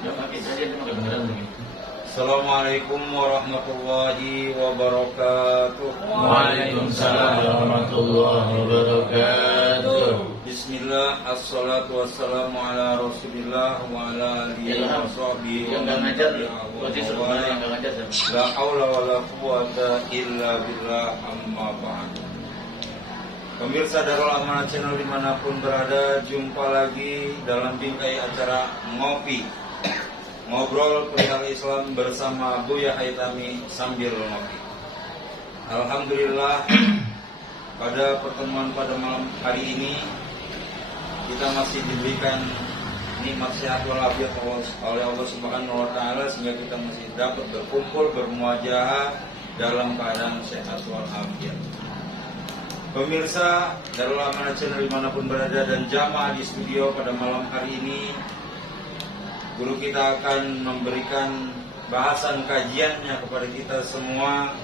Assalamualaikum warahmatullahi wabarakatuh. Waalaikumsalam warahmatullahi wabarakatuh. Bismillah, assalatu wassalamu ala rasulillah wa ala alihi wa sahbihi wa man tabi'ahum. La haula wa la quwata illa billah, amma ba'd. Pemirsa Darul Amanah Channel dimanapun berada, jumpa lagi dalam bingkai acara Ngobrol perihal Islam bersama Buya Haitami sambil ngopi. Alhamdulillah, pada pertemuan pada malam hari ini kita masih diberikan nikmat sehat walafiat oleh Allah Subhanahu wa taala sehingga kita masih dapat berkumpul bermuajahah dalam keadaan sehat walafiat. Pemirsa Darul Amanah Channel dimanapun berada dan jamaah di studio, pada malam hari ini guru kita akan memberikan bahasan kajiannya kepada kita semua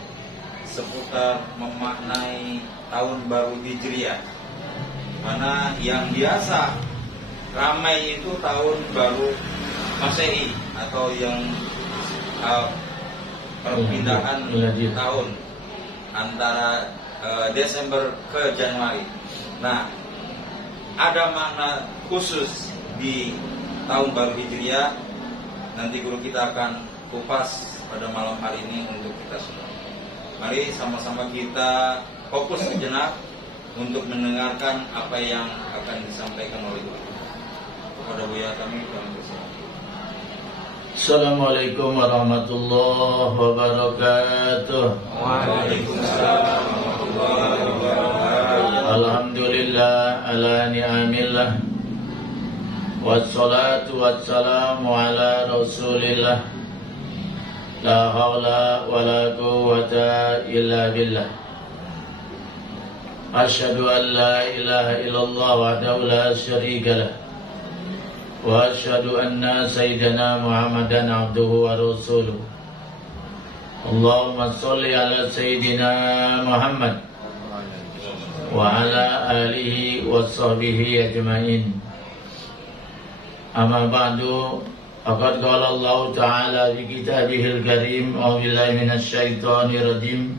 seputar memaknai tahun baru Hijriah. Mana yang biasa ramai itu tahun baru Masehi atau yang perpindahan tahun antara Desember ke Januari. Nah, ada makna khusus di tahun baru Hijriah. Nanti guru kita akan kupas pada malam hari ini untuk kita semua. Mari sama-sama kita fokus sejenak untuk mendengarkan apa yang akan disampaikan oleh guru. Kepada Buya kami dalam bersama. Assalamualaikum warahmatullahi wabarakatuh. Waalaikumsalam warahmatullahi wabarakatuh. Alhamdulillah ala ni'amillah. Wassalatu wassalamu ala rasulillah. La hawla wa la quwwata illa billah. Asyhadu an la ilaha illallah wahdahu la syarika lah. Wa asyhadu anna sayyidana Muhammadan abduhu wa rasuluh. Allahumma sholli ala sayyidina Muhammad wa ala alihi wa sahbihi ajma'in. Amma ba'du, faqad qala Allah Ta'ala fi kitabihil karim, a'udzu billahi minasy syaithanir rajim.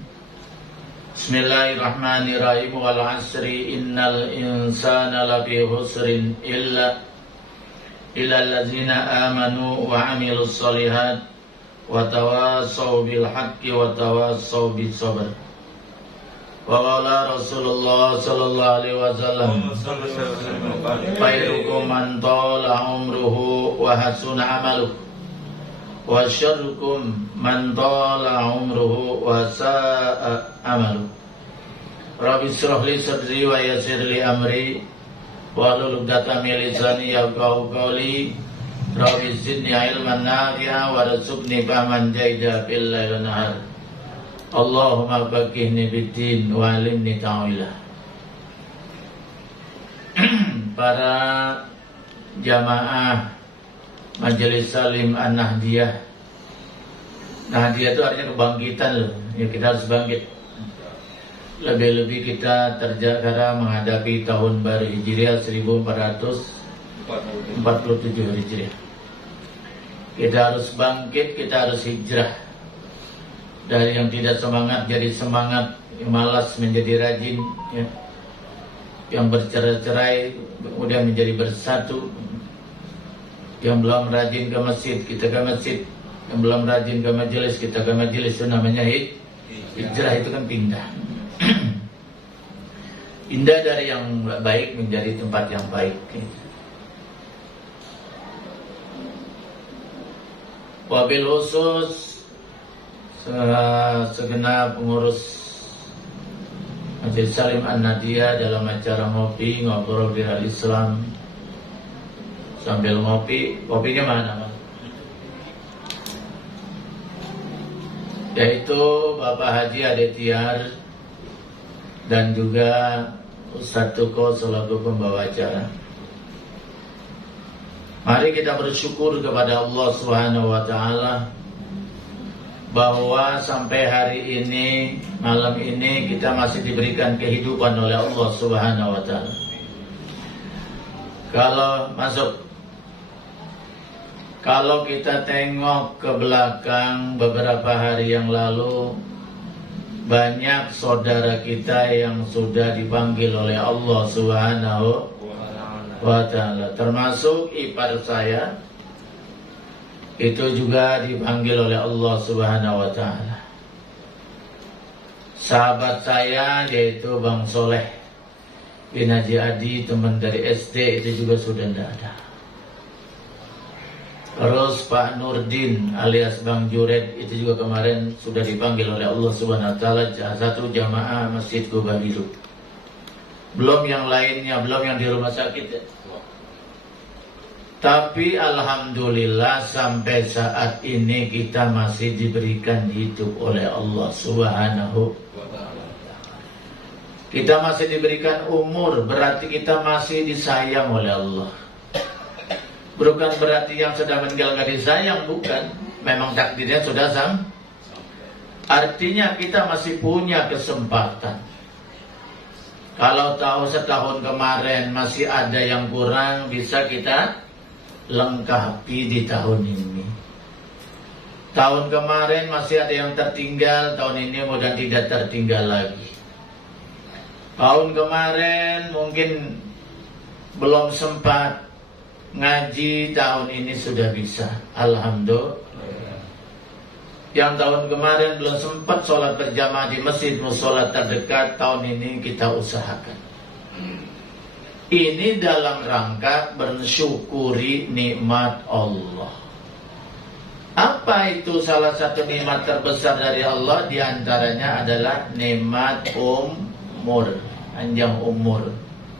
Bismillahirrahmanirrahim. Wal 'asri innal insana lafi khusrin illa allazina amanu wa 'amilus shalihat wa tawassaw bil haqqi wa tawassaw bis sabr. Wa qala Rasulullah sallallahu alaihi wasallam, khairukum man tala umruhu wa hasuna amaluhu wa syarrukum man tala umruhu wa sa'a amaluhu. Rabbi shrah li sadri wa yassir li amri wahlul 'uqdatam min lisani yafqahu qawli. Rabbi zidni ilman nafi'a warzuqni fahman jaida fil laili wan nahar. Allahumma faqihni bid-din wa 'allimni ta'wila. Para jamaah Majelis Salim An-Nahdiyah. Nahdiyah itu artinya kebangkitan loh. Ya, kita harus bangkit. Lebih-lebih kita terjaga menghadapi tahun baru Hijriah 1447 Hijriah. Kita harus bangkit, kita harus hijrah. Dari yang tidak semangat jadi semangat, yang malas menjadi rajin, ya. Yang bercerai-cerai kemudian menjadi bersatu. Yang belum rajin ke masjid, kita ke masjid. Yang belum rajin ke majelis, kita ke majelis. Itu namanya hijrah, itu kan pindah. Pindah dari yang baik menjadi tempat yang baik. Wabil khusus segenap pengurus Majelis Salim An-Nahdiyah dalam acara ngopi ngobrol perihal Islam sambil ngopi. Kopinya mana, Mas? Yaitu Bapak Haji Ade Tiar dan juga Ustadz Tuko selaku pembawa acara. Mari kita bersyukur kepada Allah Subhanahu wa taala bahwa sampai hari ini, malam ini kita masih diberikan kehidupan oleh Allah Subhanahu wa taala. Kalau masuk Kalau kita tengok ke belakang beberapa hari yang lalu, banyak saudara kita yang sudah dipanggil oleh Allah Subhanahu wa ta'ala. Termasuk ipar saya, itu juga dipanggil oleh Allah Subhanahu wa ta'ala. Sahabat saya yaitu Bang Soleh bin Haji Adi, teman dari SD, itu juga sudah tidak ada. Terus Pak Nurdin alias Bang Jured itu juga kemarin sudah dipanggil oleh Allah Subhanahu wa ta'ala, satu jamaah Masjid Kubabilu. Belum yang lainnya, belum yang di rumah sakit ya. Tapi alhamdulillah sampai saat ini kita masih diberikan hidup oleh Allah Subhanahu wa ta'ala. Kita masih diberikan umur, berarti kita masih disayang oleh Allah. Bukan berarti yang sudah meninggal gak disayang, bukan. Memang takdirnya sudah sampai. Artinya kita masih punya kesempatan. Kalau tahu setahun kemarin masih ada yang kurang, bisa kita lengkapi di tahun ini. Tahun kemarin masih ada yang tertinggal, tahun ini mudah tidak tertinggal lagi. Tahun kemarin mungkin belum sempat ngaji, tahun ini sudah bisa, alhamdulillah. Yang tahun kemarin belum sempat sholat berjamaah di masjid musola terdekat, tahun ini kita usahakan. Ini dalam rangka bersyukuri nikmat Allah. Apa itu salah satu nikmat terbesar dari Allah? Di antaranya adalah nikmat umur, panjang umur,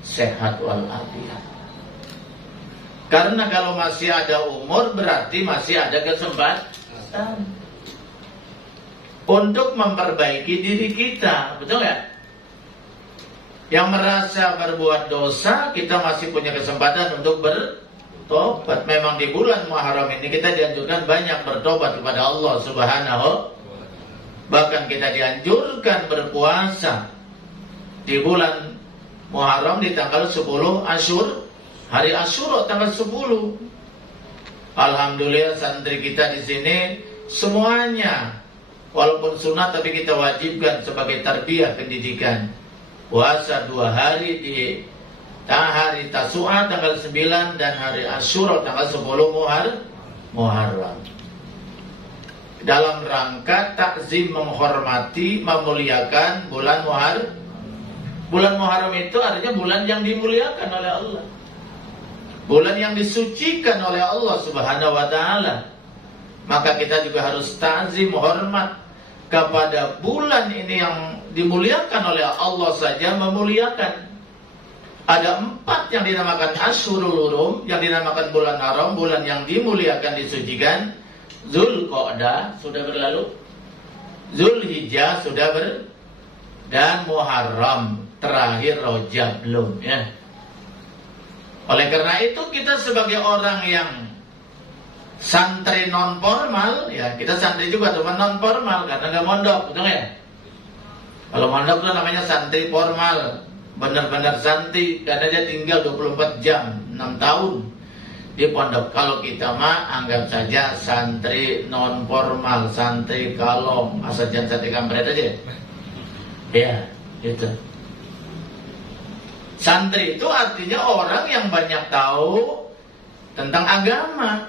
sehat walafiat. Karena kalau masih ada umur berarti masih ada kesempatan untuk memperbaiki diri kita, betul nggak? Yang merasa berbuat dosa, kita masih punya kesempatan untuk bertobat. Memang di bulan Muharram ini kita dianjurkan banyak bertobat kepada Allah Subhanahu. Bahkan kita dianjurkan berpuasa di bulan Muharram di tanggal 10 Asyur, hari Asyura tanggal 10. Alhamdulillah santri kita di sini semuanya walaupun sunnah tapi kita wajibkan sebagai tarbiyah pendidikan. Puasa 2 hari di hari Tasu'a tanggal 9 dan hari Asyura tanggal 10 Muharram. Dalam rangka takzim, menghormati, memuliakan bulan Muharram. Bulan Muharram itu artinya bulan yang dimuliakan oleh Allah. Bulan yang disucikan oleh Allah Subhanahu wa ta'ala. Maka kita juga harus ta'zim, hormat kepada bulan ini yang dimuliakan oleh Allah saja memuliakan. Ada 4 yang dinamakan Asyurul Hurum, yang dinamakan bulan haram, bulan yang dimuliakan, disucikan. Zulqa'dah sudah berlalu, Zulhijjah sudah dan Muharram terakhir, Rajab belum ya. Oleh karena itu kita sebagai orang yang santri non formal ya, kita santri juga teman non formal karena nggak mondok, betul ya? Kalau mondok itu namanya santri formal, benar-benar santri karena dia tinggal 24 jam 6 tahun di pondok. Kalau kita mah anggap saja santri non formal, santri kalong, asal jangan santri kampret aja. Ya, itu. Santri itu artinya orang yang banyak tahu tentang agama,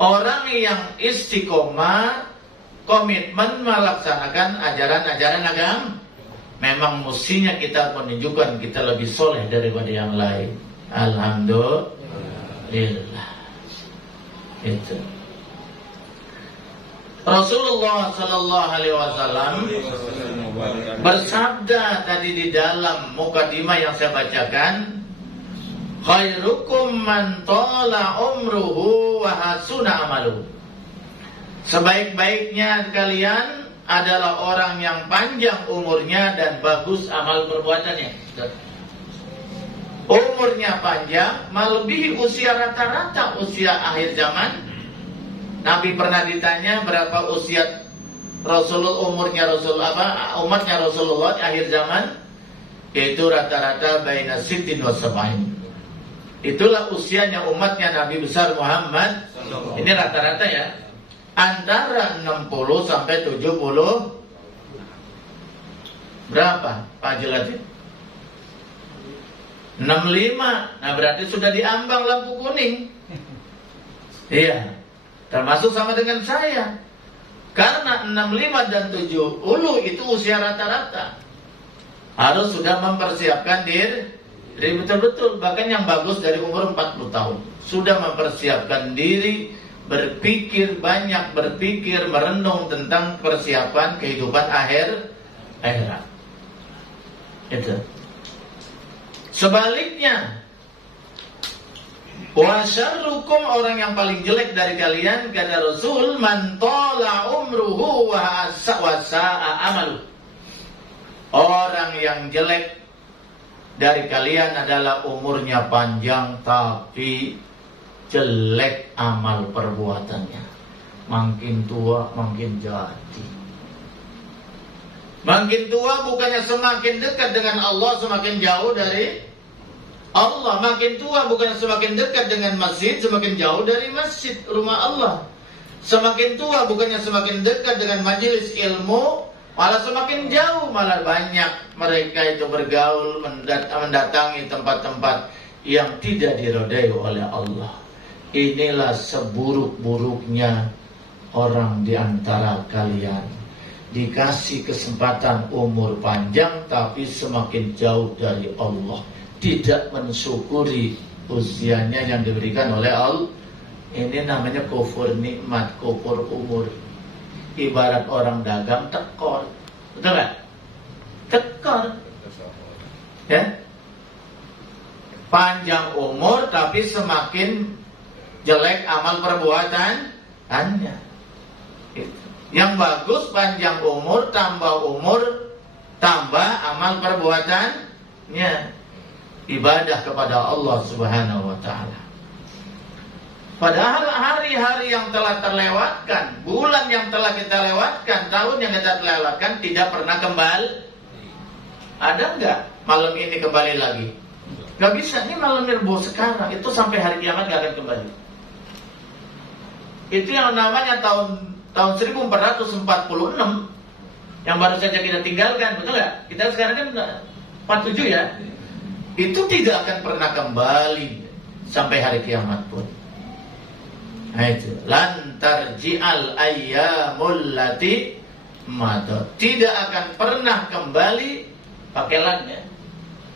orang yang istiqomah, komitmen melaksanakan ajaran-ajaran agama. Memang mestinya kita menunjukkan kita lebih soleh daripada yang lain. Alhamdulillah. Itu. Rasulullah Sallallahu Alaihi Wasallam bersabda tadi di dalam mukadimah yang saya bacakan, khairukum man tala umruhu wa hasuna amaluhu. Sebaik-baiknya kalian adalah orang yang panjang umurnya dan bagus amal perbuatannya. Umurnya panjang melebihi usia rata-rata usia akhir zaman. Nabi pernah ditanya berapa usia umatnya Rasulullah di akhir zaman, yaitu rata-rata baina sittin wa sab'in. Itulah usianya umatnya Nabi besar Muhammad. Ini rata-rata ya, antara 60 sampai 70. Berapa Pak Jelatin? 65. Nah berarti sudah diambang lampu kuning. Iya, termasuk sama dengan saya. Karena 65 dan 70 itu usia rata-rata. Harus sudah mempersiapkan diri betul-betul. Bahkan yang bagus dari umur 40 tahun sudah mempersiapkan diri, berpikir, banyak berpikir, merenung tentang persiapan kehidupan akhirat. Itu. Sebaliknya, wa syarrukum, orang yang paling jelek dari kalian, kata Rasul, man tala umruhu wa sa'a amalu. Orang yang jelek dari kalian adalah umurnya panjang tapi jelek amal perbuatannya. Makin tua makin jadi. Makin tua bukannya semakin dekat dengan Allah, semakin jauh dari Allah. Makin tua bukannya semakin dekat dengan masjid, semakin jauh dari masjid, rumah Allah. Semakin tua bukannya semakin dekat dengan majelis ilmu, malah semakin jauh. Malah banyak mereka itu bergaul, mendatangi tempat-tempat yang tidak dirodai oleh Allah. Inilah seburuk-buruknya orang di antara kalian. Dikasih kesempatan umur panjang tapi semakin jauh dari Allah, tidak mensyukuri usianya yang diberikan oleh Allah. Ini namanya kufur nikmat, kufur umur. Ibarat orang dagang tekor, betul nggak? Tekor, ya. Panjang umur tapi semakin jelek amal perbuatannya. Yang bagus panjang umur, tambah amal perbuatannya, ibadah kepada Allah Subhanahu wa taala. Padahal hari-hari yang telah terlewatkan, bulan yang telah kita lewatkan, tahun yang kita lewatkan tidak pernah kembali. Ada enggak malam ini kembali lagi? Gak bisa, ini malam Mirbo sekarang, itu sampai hari kiamat gak akan kembali. Itu yang namanya tahun 1446 yang baru saja kita tinggalkan, betul nggak? Kita sekarang kan 47 ya. Itu tidak akan pernah kembali sampai hari kiamat pun. Nah itu, lan tarji'al ayyamul lati madat. Tidak akan pernah kembali, pakai lan ya.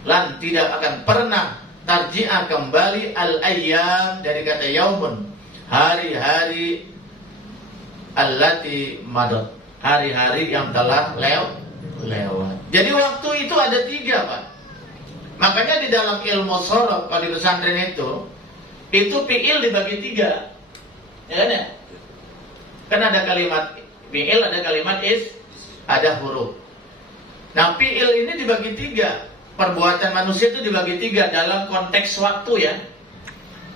Lan tidak akan pernah tarji'a kembali al ayyam dari kata yaumun, hari-hari allati madat, hari-hari yang telah lewat. Jadi waktu itu ada 3 Pak. Makanya di dalam ilmu sorof kalau di pesantren itu fi'il dibagi 3. Ya kan ya? Kan ada kalimat fi'il, ada kalimat ada huruf. Nah fi'il ini dibagi 3. Perbuatan manusia itu dibagi 3 dalam konteks waktu ya.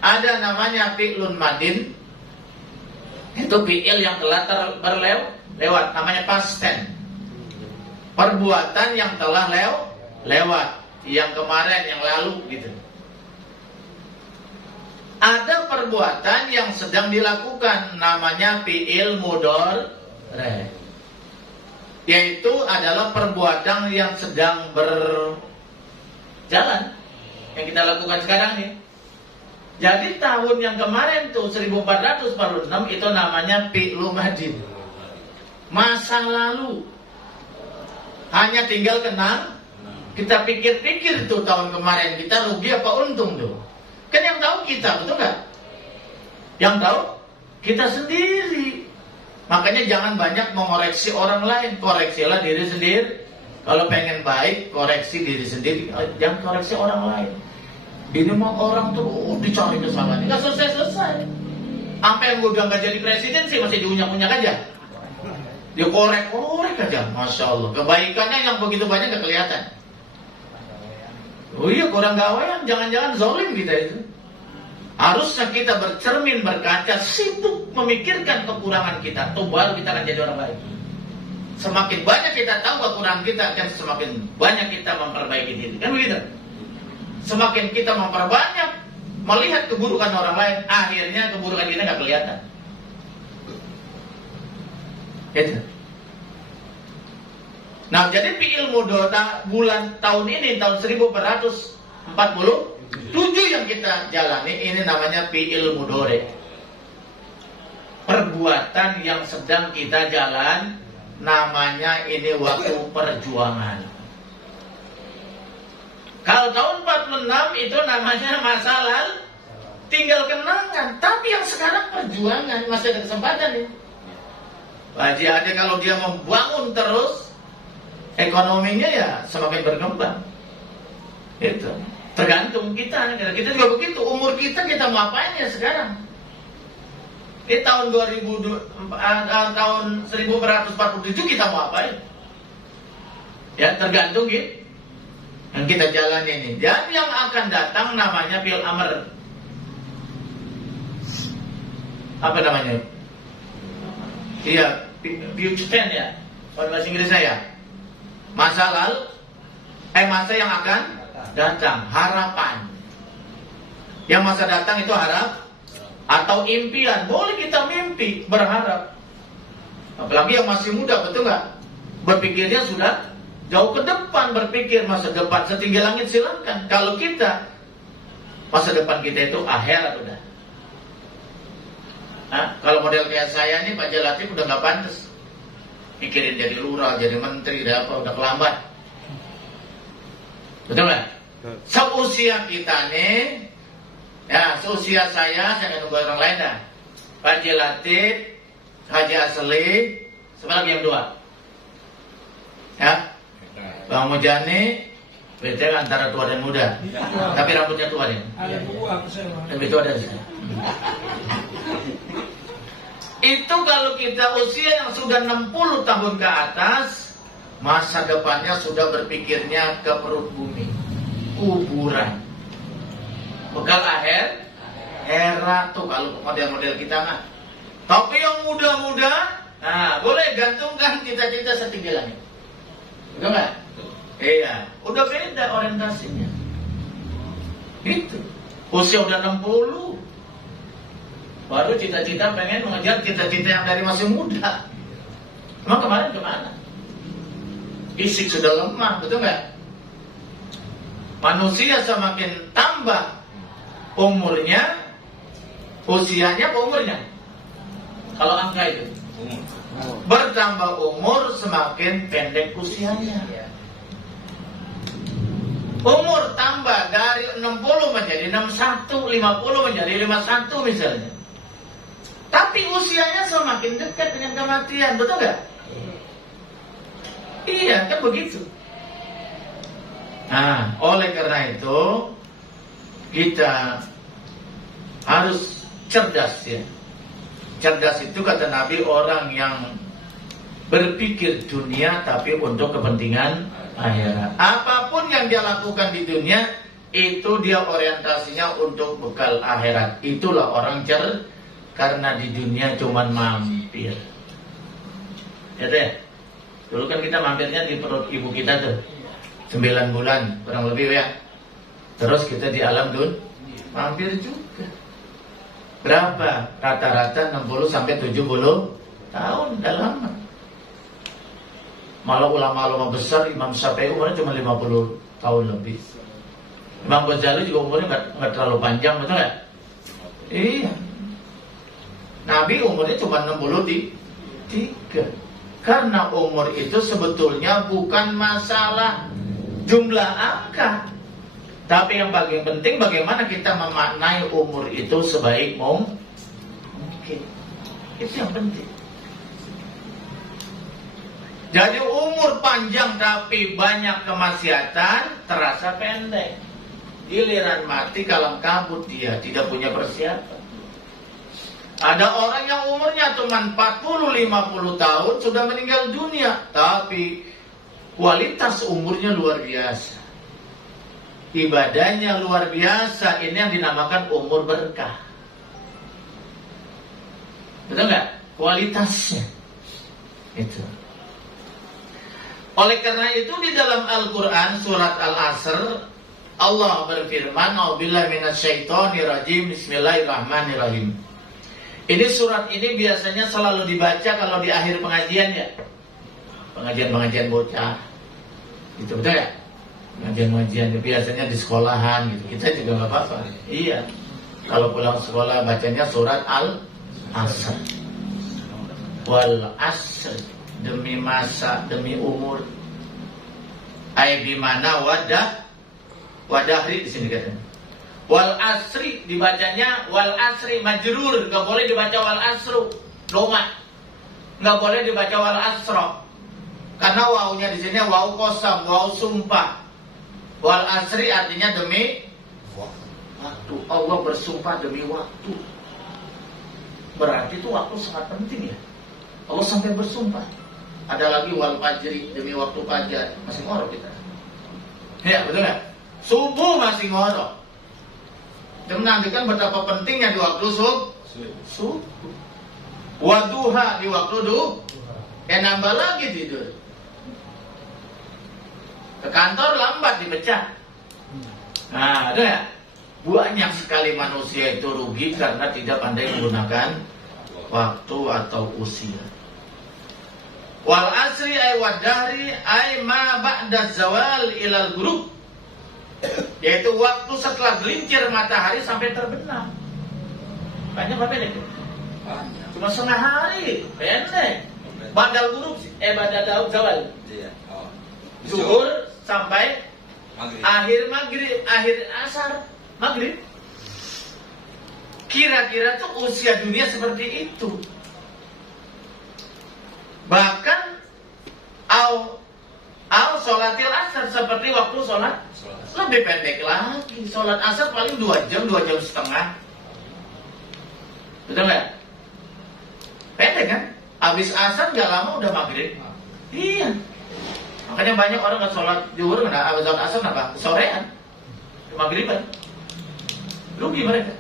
Ada namanya fi'lun madin, itu fi'il yang telah berlewat, namanya past tense. Perbuatan yang telah lewat, yang kemarin, yang lalu gitu. Ada perbuatan yang sedang dilakukan, namanya fi'il mudhari, yaitu adalah perbuatan yang sedang berjalan, yang kita lakukan sekarang nih. Jadi tahun yang kemarin tuh 1446 itu namanya fi'lu madin, masa lalu. Hanya tinggal kenang. Kita pikir-pikir tuh tahun kemarin kita rugi apa untung tuh. Kan yang tahu kita, betul nggak? Yang tahu kita sendiri. Makanya jangan banyak mengoreksi orang lain, koreksilah diri sendiri. Kalau pengen baik, koreksi diri sendiri, jangan koreksi orang lain. Ini mah orang tuh dicari kesalahan, nggak selesai. Sampai yang udah nggak jadi presiden sih masih diunyak-unyak aja. Dia korek aja, masya Allah. Kebaikannya yang begitu banyak nggak kelihatan. Oh iya, kurang gawean, jangan-jangan zolim kita itu. Harusnya kita bercermin, berkaca, sibuk memikirkan kekurangan kita, tuh baru kita akan jadi orang baik. Semakin banyak kita tahu kekurangan kita, akan semakin banyak kita memperbaiki diri. Kan begitu? Semakin kita memperbanyak melihat keburukan orang lain, akhirnya keburukan kita nggak kelihatan. Gitu. Nah, jadi fi'il mudhari bulan tahun ini, tahun 1447 yang kita jalani, ini namanya fi'il mudhari. Perbuatan yang sedang kita jalan, namanya ini waktu perjuangan. Kalau tahun 46 itu namanya masa lalu, tinggal kenangan. Tapi yang sekarang perjuangan, masih ada kesempatan nih. Haji Ade kalau dia membangun terus, ekonominya ya semakin berkembang. Itu tergantung kita. Kita juga begitu. Umur kita mau apain ya sekarang? Di tahun 1447 kita mau apain? Ya tergantung gitu. Yang kita jalani ini. Dan yang akan datang namanya fil amr. Apa namanya? Iya, future tense ya. Kalau bahasa Inggrisnya ya. Masa lalu, masa yang akan datang, harapan. Yang masa datang itu harap atau impian. Boleh kita mimpi, berharap. Apalagi yang masih muda, betul nggak? Berpikirnya sudah jauh ke depan, berpikir masa depan setinggi langit, silakan. Kalau kita masa depan kita itu akhirat udah. Nah, kalau model kayak saya ini Pak Jalatif udah nggak pantas. Mikirin jadi lurah, jadi menteri, udah kelambat. Betul nggak? Seusia kita nih, ya seusia saya nggak nunggu orang lain dah. Pak Jalatif, Haji Asli, sebenarnya yang dua. Ya, Bang Mujani, beda antara tua dan muda. Tapi rambutnya tua nih. Lebih tua dari saya. Itu kalau kita usia yang sudah 60 tahun ke atas, masa depannya sudah berpikirnya ke perut bumi, kuburan, bekal akhir, era tuh kalau model-model kita mah. Tapi yang muda-muda, nah boleh gantungkan cita-cita setinggi langit. Betul nggak? Iya, udah beda orientasinya. Itu usia udah 60. Baru cita-cita pengen mengejar cita-cita yang dari masih muda. Emang kemarin kemana? Fisik sudah lemah, betul nggak? Manusia semakin tambah umurnya, usianya, umurnya. Kalau angka itu bertambah umur, semakin pendek usianya. Umur tambah dari 60 menjadi 61, 50 menjadi 51 misalnya. Tapi usianya semakin dekat dengan kematian, betul nggak? Iya, kan begitu. Nah, oleh karena itu kita harus cerdas ya. Cerdas itu kata Nabi orang yang berpikir dunia tapi untuk kepentingan akhirat. Apapun yang dia lakukan di dunia itu dia orientasinya untuk bekal akhirat. Itulah orang cerdas. Karena di dunia cuman mampir. Ya deh. Dulu kan kita mampirnya di perut ibu kita tuh 9 bulan kurang lebih ya. Terus kita di alam mampir juga. Berapa? Rata-rata 60 sampai 70 tahun, udah lama. Malah ulama-ulama besar, Imam Syafi'i umurnya cuma 50 tahun lebih. Imam Ghazali juga umurnya nggak terlalu panjang, betul nggak? Iya. Nabi umurnya cuma 63. Karena umur itu sebetulnya bukan masalah jumlah angka, tapi yang paling penting bagaimana kita memaknai umur itu sebaik mungkin. Itu yang penting. Jadi umur panjang tapi banyak kemaksiatan terasa pendek. Giliran mati kalang kabut dia, tidak punya persiapan. Ada orang yang umurnya cuma 40-50 tahun sudah meninggal dunia, tapi kualitas umurnya luar biasa. Ibadahnya luar biasa. Ini yang dinamakan umur berkah. Betul nggak? Kualitasnya itu. Oleh karena itu di dalam Al-Quran surat Al-Asr Allah berfirman, "A'udzubillahi minasyaitonirrajim. Bismillahirrahmanirrahim." Ini surat ini biasanya selalu dibaca kalau di akhir pengajian ya. Pengajian bocah. Gitu betul ya? Pengajian biasanya di sekolahan gitu. Kita juga nggak apa-apa. Iya. Kalau pulang sekolah bacanya surat Al-Asr. Wal asr, demi masa, demi umur. Ay bimana wadahri di sini katanya. Wal asri dibacanya wal asri majrur, nggak boleh dibaca wal asru doma, nggak boleh dibaca wal asro, karena wawunya di sini wawu kosam, wawu sumpah. Wal asri artinya demi waktu. Allah bersumpah demi waktu. Berarti itu waktu sangat penting ya. Allah sampai bersumpah. Ada lagi wal fajri, demi waktu fajar. Masih ngorok kita. Ya betul nggak? Subuh masih ngorok. Dan menandakan betapa pentingnya di waktu subuh. Waduha di waktu nambah lagi tidur. Ke kantor lambat dipecat. Nah, ada ya? Banyak sekali manusia itu rugi karena tidak pandai menggunakan waktu atau usia. Wal asri ay wadahri ay ma ba'da zawal ilal ghurub, yaitu waktu setelah gelincir matahari sampai terbenam. Banyak apa ini? Cuma setengah hari, pendek. Badal ghurub, badal zawal. Iya. Oh. Zuhur sampai Maghrib. akhir asar maghrib. Kira-kira tuh usia dunia seperti itu. Bahkan au sholatil asar, seperti waktu sholat lebih pendek lagi. Sholat asar paling 2 jam setengah. Betul nggak? Pendek kan? Habis asar nggak lama udah maghrib. Iya. Makanya banyak orang nggak sholat zuhur, habis sholat asar apa? Sorean, maghriban. Rugi mereka.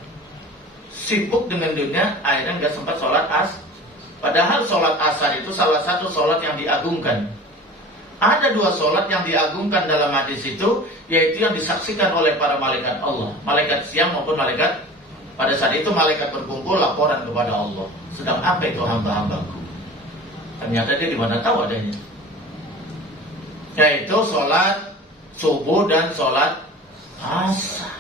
Sibuk dengan dunia, akhirnya nggak sempat sholat asar. Padahal sholat asar itu salah satu sholat yang diagungkan. Ada 2 sholat yang diagungkan dalam hadis itu, yaitu yang disaksikan oleh para malaikat Allah, malaikat siang maupun malaikat pada saat itu malaikat berkumpul laporan kepada Allah. Sedang apa itu hamba-hambaku? Ternyata dia di mana tahu adanya. Yaitu sholat subuh dan sholat asar.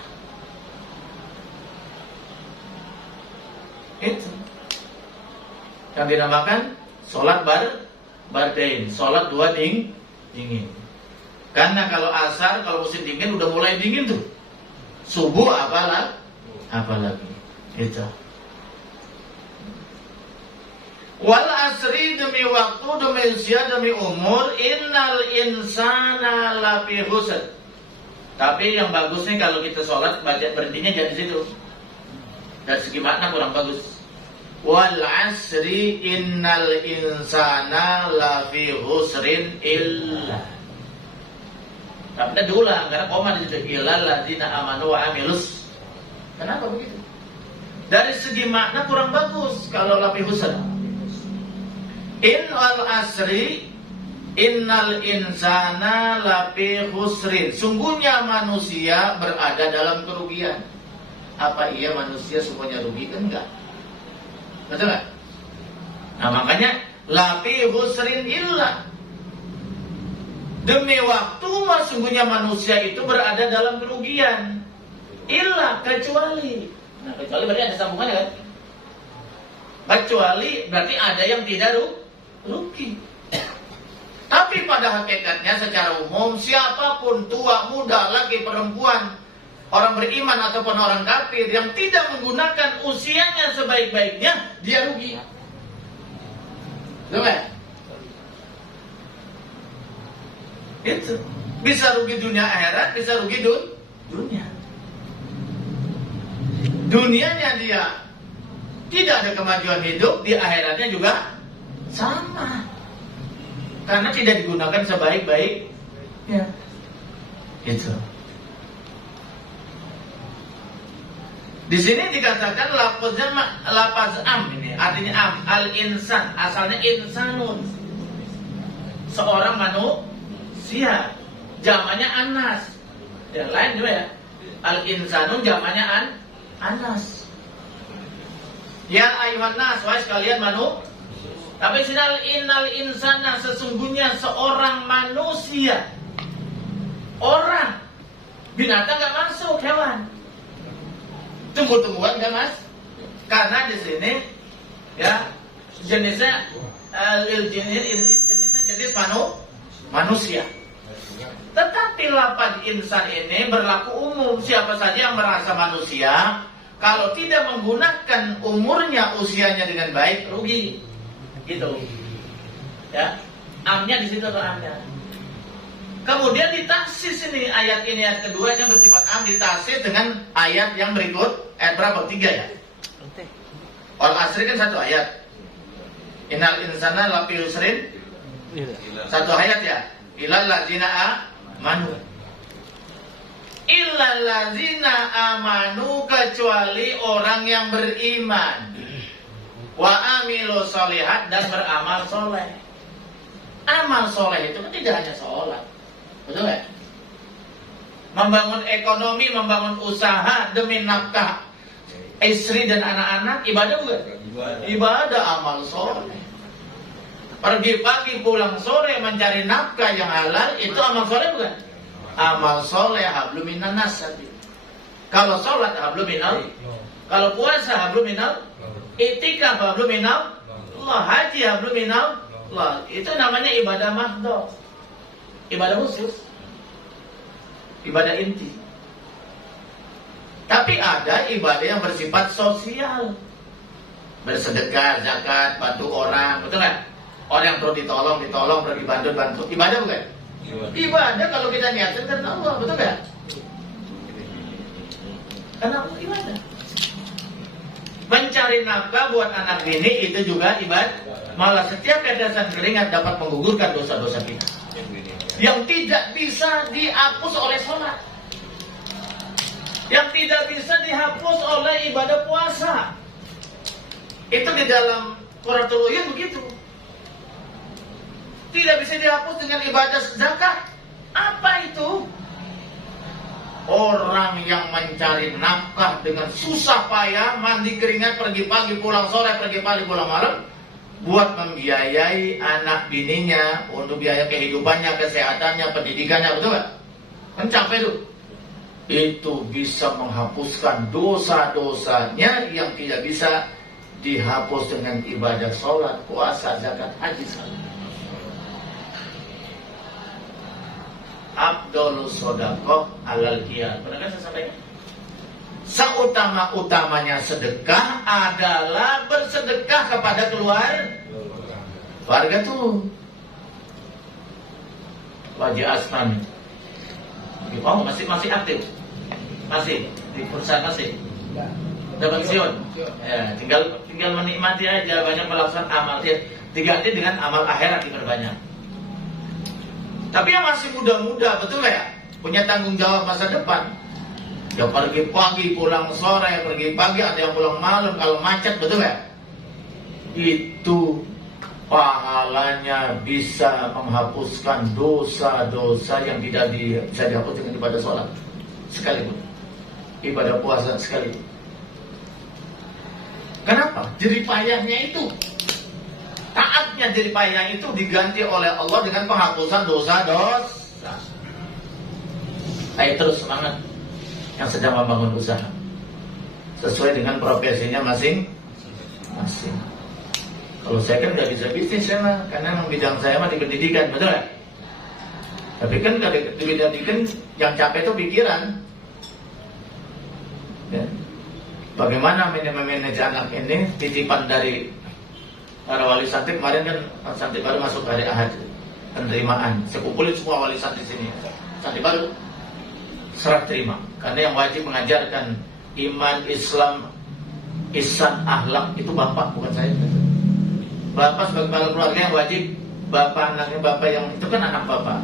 Itu yang dinamakan sholat bardain, sholat 2 dingin. Karena kalau asar, kalau musim dingin udah mulai dingin tuh. Subuh apalagi. Itu. Wal asri, demi waktu, demi usia, demi umur, innal insana lafi khusr. Tapi yang bagus nih kalau kita sholat baca berhentinya jangan di situ. Dari segi makna kurang bagus. Wal asri innal insana lafi khusrin illa. Tapi diulang karena koma di situ, illal ladzina amanu wa amilus. Kenapa begitu? Dari segi makna kurang bagus kalau lafi khusr. Innal asri innal insana lafi khusrin. Sungguhnya manusia berada dalam kerugian. Apa iya manusia semuanya rugi? Kan enggak. Betul gak? Nah makanya lafi khusrin illa, demi waktu sungguhnya manusia itu berada dalam kerugian. Illa, kecuali. Nah kecuali berarti ada sambungannya kan? Kecuali berarti ada yang tidak rugi. Tapi pada hakikatnya secara umum siapapun, tua, muda, laki, perempuan, orang beriman ataupun orang kafir yang tidak menggunakan usianya sebaik-baiknya, dia rugi. Betul gak? Itu bisa rugi dunia akhirat, bisa rugi dunia. Dunianya dia tidak ada kemajuan hidup, di akhiratnya juga sama. Karena tidak digunakan sebaik-baiknya. Itu. Di sini dikatakan lafaz am ini artinya al insan, asalnya insanun, seorang manusia, jamannya anas. Yang lain juga ya. Al-insanu jamannya anas. Ya ayuhan nas, wahai sekalian tapi sinal innal insana, sesungguhnya seorang manusia. Orang. Binatang nggak masuk, hewan. Tumbuh-tumbuhan nggak mas? Karena di sini ya jenisnya jenis manusia. Tetapi lafaz insan ini berlaku umum. Siapa saja yang merasa manusia, kalau tidak menggunakan umurnya, usianya dengan baik, rugi. Gitu. Ya. Amnya di situ amnya. Kemudian ditaksis ini ayat kedua yang bersifat am, ditaksis dengan ayat yang berikut. Ayat berapa? 3 ya? Al-Asri kan 1 ayat. Innal insana lafi yusrin. 1 ayat ya. Illal ladzina amanu. Illal ladzina amanu, kecuali orang yang beriman. Wa amilu sholihat, dan beramal soleh. Amal soleh itu kan tidak hanya sholat, betul nggak? Membangun ekonomi, membangun usaha demi nafkah istri dan anak-anak, ibadah bukan? Ibadah, amal soleh. Pergi pagi pulang sore mencari nafkah yang halal, itu amal soleh bukan? Amal soleh hablum minan nas. Kalau sholat hablum minal, kalau puasa hablum minal, itikaf hablum minal, haji hablum minal. Itu namanya ibadah mahdhah. Ibadah khusus. Ibadah inti. Tapi ada ibadah yang bersifat sosial. Bersedekah, zakat, bantu orang, betul kan? Orang yang perlu ditolong, perlu dibantu. Ibadah bukan? Ibadah kalau kita niatkan karena Allah, betul kan? Karena Allah ibadah. Mencari nafkah buat anak bini itu juga ibadah. Malah setiap tetesan keringat dapat menggugurkan dosa-dosa kita yang tidak bisa dihapus oleh sholat, yang tidak bisa dihapus oleh ibadah puasa. Itu di dalam Quratul Uyun begitu. Tidak bisa dihapus dengan ibadah zakat. Apa itu? Orang yang mencari nafkah dengan susah payah, mandi keringat, pergi pagi pulang sore, pergi pagi pulang malam, buat membiayai anak bininya, untuk biaya kehidupannya, kesehatannya, pendidikannya, betul gak? Kan capek tuh. Itu bisa menghapuskan dosa-dosanya yang tidak bisa dihapus dengan ibadah sholat, puasa, zakat, haji, salat. Abdulus sodakoh alal qiyam. Pernah saya sampaikan? Seutama-utamanya sedekah adalah bersedekah kepada keluarga tuh. Wajib Asman. Oh, masih aktif. Masih di perusahaan masih. Udah pensiun. Ya, tinggal menikmati aja, banyak melakukan amal. Diganti dengan amal akhirat diperbanyak. Tapi yang masih muda-muda, betul ya? Punya tanggung jawab masa depan. Ya pergi pagi, pulang sore, pergi pagi, ada yang pulang malam, kalau macet, betul ya? Itu pahalanya bisa menghapuskan dosa-dosa yang tidak bisa dihapus dengan ibadah sholat sekalipun, ibadah puasa sekalipun. Kenapa? Jerih payahnya itu, taatnya jerih payah itu diganti oleh Allah dengan penghapusan dosa-dosa. Ayo terus semangat yang sedang membangun usaha sesuai dengan profesinya masing-masing. Kalau saya kan nggak bisa bisnis saya mah, karena memang bidang saya mah di pendidikan, betul ya? Tapi kan kalau di pendidikan yang capek itu pikiran. Ya. Bagaimana memanage anak ini, titipan dari para wali santri. Kemarin kan santri baru masuk hari Ahad penerimaan. Saya kumpulin semua wali santri sini. Santri baru serah terima, karena yang wajib mengajarkan iman, Islam, ihsan, akhlak itu bapak, bukan saya. Bapak sebagai kepala keluarga yang wajib, bapak anaknya bapak yang itu kan anak bapak.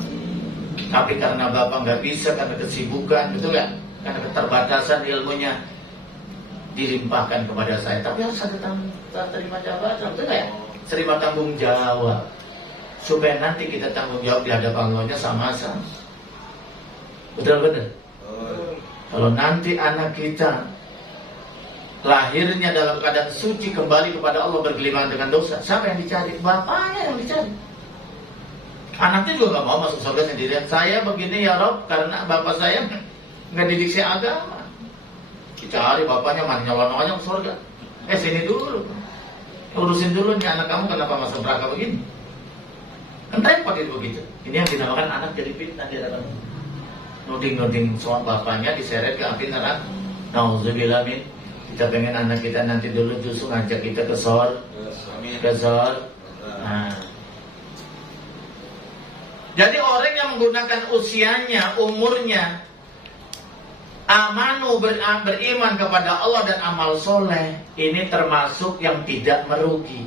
Tapi karena bapak nggak bisa, karena kesibukan, betul ya, karena keterbatasan ilmunya, dilimpahkan kepada saya. Tapi harus ada terima jabatan, betul ya? Terima tanggung jawab, supaya nanti kita tanggung jawab di hadapan Allahnya sama-sama. Betul-betul. Kalau nanti anak kita lahirnya dalam keadaan suci, kembali kepada Allah, bergelimang dengan dosa, siapa yang dicari? Bapaknya yang dicari. Anaknya juga gak mau masuk surga sendirian. Saya begini ya Rob, karena bapak saya nggak didik saya agama. Dicari bapaknya, mana nyolong-nyolong ke surga. Sini dulu, urusin dulu nih anak kamu kenapa masuk neraka begini. Kan repot itu begitu. Ini yang dinamakan anak jadi fitnah di hadapan. Nuding-nuding soal bapaknya diseret ke api neraka. Nauzubillah min. Kita pengen anak kita nanti dulu justru ngajak kita ke sor. Nah. Jadi orang yang menggunakan usianya, umurnya, amanu beriman kepada Allah dan amal soleh, ini termasuk yang tidak merugi.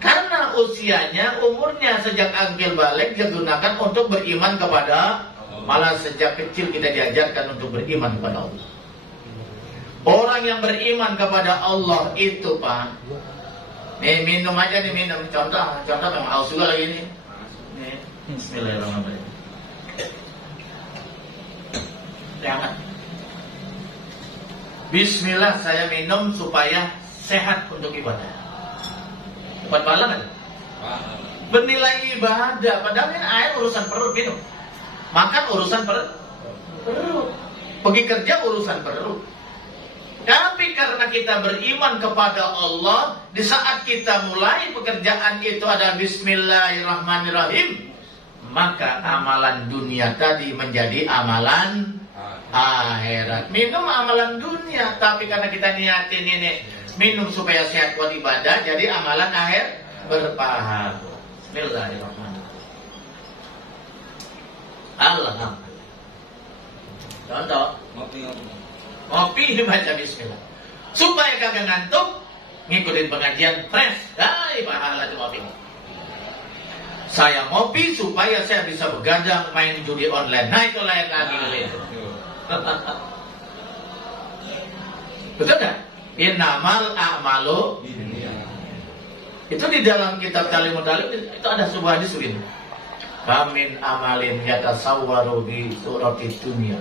Karena usianya, umurnya sejak akil balik digunakan untuk beriman kepada, malah sejak kecil kita diajarkan untuk beriman kepada Allah. Orang yang beriman kepada Allah itu Pak, nih minum aja nih, minum. Contoh memang haus juga lagi nih. Nih, bismillahirrahmanirrahim. Jangan. Bismillah, saya minum supaya sehat untuk ibadah. Buat pahala kan? Bernilai ibadah. Padahal ini air urusan perut, minum. Makan urusan perut. Pergi kerja urusan perut. Tapi karena kita beriman kepada Allah, di saat kita mulai pekerjaan itu ada Bismillahirrahmanirrahim, maka amalan dunia tadi menjadi amalan akhirat. Minum amalan dunia, tapi karena kita niatin ini minum supaya sehat buat ibadah, jadi amalan akhir berpahala. Bismillahirrahmanirrahim. Alhamdulillah. Contoh, ngopi baca bismillah. Supaya kagak ngantuk, ngikutin pengajian fresh. Pahala itu ngopi. Saya ngopi supaya saya bisa begadang main judi online. Nah itu lain lagi itu. Betul kan? Innamal a'malu. Itu di dalam kitab Kalimut Talim itu ada sebuah hadis begini. Kamin amalin yatasawwaru bi surati dunya.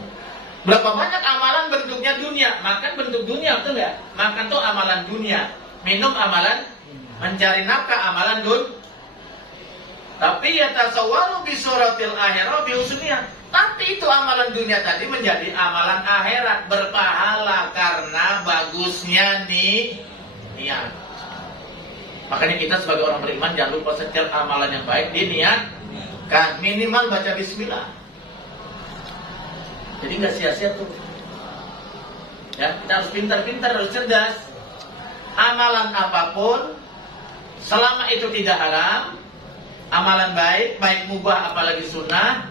Berapa banyak amalan bentuknya dunia? Makan bentuk dunia, betul nggak? Makan tuh amalan dunia. Minum amalan, mencari nafkah amalan Tapi yatasawwaru bi suratil akhirah bi husniha. Tapi itu amalan dunia tadi menjadi amalan akhirat, berpahala karena bagusnya niat. Makanya kita sebagai orang beriman jangan lupa setiap amalan yang baik diniatkan, minimal baca bismillah. Jadi nggak sia-sia tuh. Ya, kita harus pintar-pintar, harus cerdas. Amalan apapun, selama itu tidak haram, amalan baik, baik mubah apalagi sunnah,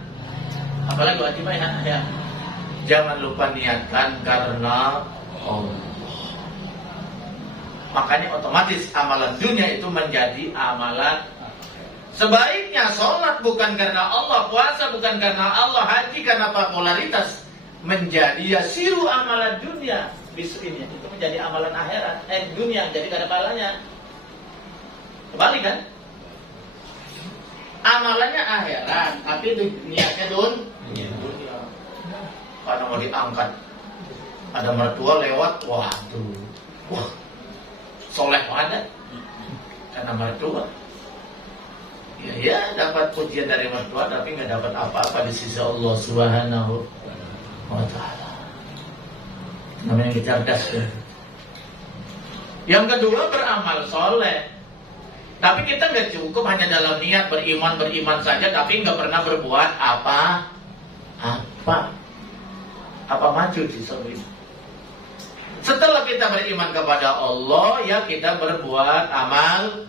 apalagi wajib ya. Jangan lupa niatkan karena Allah. Makanya otomatis amalan dunia itu menjadi amalan. Sebaiknya sholat bukan karena Allah, puasa bukan karena Allah, haji karena popularitas, menjadi yasiru amalan dunia. Bisu ini itu menjadi amalan akhirat, dunia jadi gak ada pahalanya. Kembali kan? Amalannya akhirat, tapi niatnya dunia. Karena mau diangkat, ada mertua lewat, waduh, soleh banget, karena mertua. Ya dapat pujian dari mertua, tapi nggak dapat apa-apa di sisi Allah Subhanahu wa Ta'ala. Namanya cerdas ya. Yang kedua, beramal soleh. Tapi kita nggak cukup hanya dalam niat beriman saja, tapi nggak pernah berbuat apa maju di sini. Setelah kita beriman kepada Allah, ya kita berbuat amal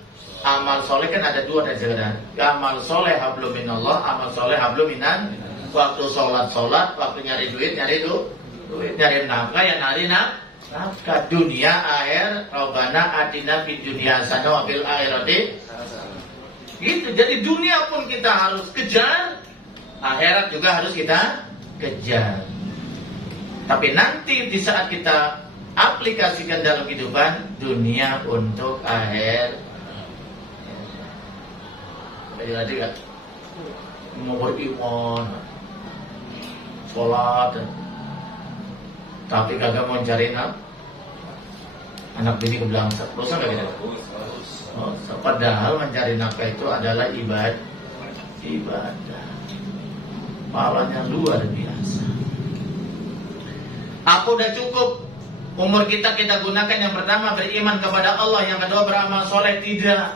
soleh. Kan ada dua dari amal soleh hablum minallah, amal soleh hablum minan. Waktu sholat, waktu nyari duit, nyari nafkah, ya nyari nafkah. Dunia akhir, Rabbana atina fid dunya hasanah wa fil akhirati. Gitu. Jadi dunia pun kita harus kejar, akhirat juga harus kita kejar. Tapi nanti di saat kita aplikasikan dalam kehidupan, dunia untuk akhir. Jadi kan mau beriman, sholat, tapi kagak mau cari anak bini kebelangsa. Dosa nggak kita? Oh, padahal mencari nafkah itu adalah ibadah. Pahalanya luar biasa. Apa udah cukup? Umur kita gunakan yang pertama beriman kepada Allah, yang kedua beramal soleh, tidak.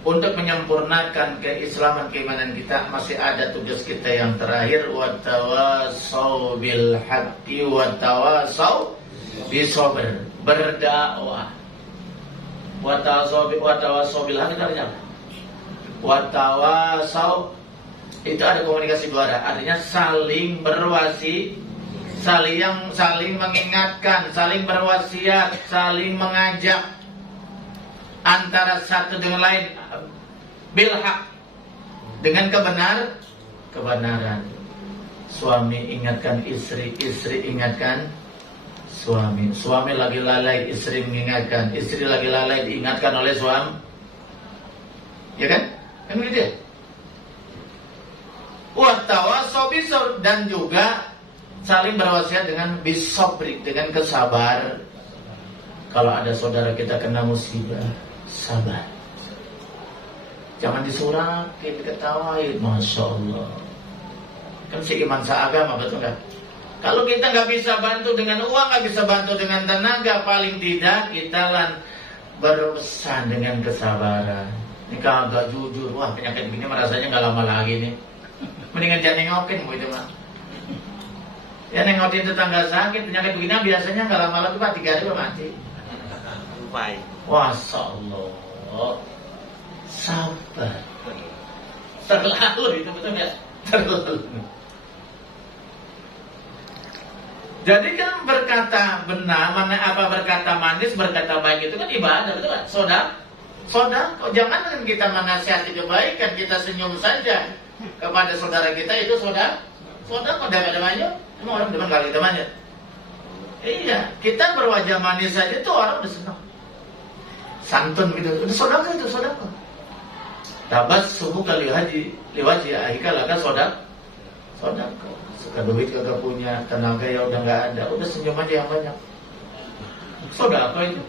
Untuk menyempurnakan keislaman, keimanan kita, masih ada tugas kita yang terakhir, watawasau bil haqqi watawasau bisabr, berdakwah. Watawasau bil haqqi artinya apa? Watawasau itu ada komunikasi dua arah, artinya saling berwasi, saling mengingatkan, saling berwasiat, saling mengajak antara satu dengan lain, bil haq, dengan kebenaran. Suami ingatkan istri, istri ingatkan suami. Suami lagi lalai, istri mengingatkan. Istri lagi lalai, diingatkan oleh suami. Ya kan? Kan begitu ya? Wa tawasau bisabr, dan juga saling berwasiat dengan bisabri, dengan kesabar. Kalau ada saudara kita kena musibah, sabar. Jangan disurakin, diketawain, Masya Allah. Kan seiman seagama, betul nggak? Kalau kita nggak bisa bantu dengan uang, nggak bisa bantu dengan tenaga, paling tidak kita berpesan dengan kesabaran. Ini kagak jujur, wah penyakit begini rasanya nggak lama lagi nih. Mendingan jangan nengokin, begitu mah. Ya nengokin tetangga sakit, penyakit begini biasanya nggak lama lagi, Pak, 3 hari mati. Masya Allah. Sabar. Terlalu itu, betul nggak? Terlalu. Jadi kan berkata benar, mana apa berkata manis, berkata baik itu kan ibadah, betul kan? Saudara, jangan dengan kita menasihati kebaikan, kita senyum saja kepada saudara kita, itu saudara kok depan-depannya, emang orang depan kali temannya. Iya, kita berwajah manis saja itu orang udah senang. Santun gitu, itu saudara. Tabas subuh kali haji liwaji ahika laka saudara. Suka duit kagak punya, tenaga ya udah nggak ada, udah senyum aja yang banyak. Saudara itu.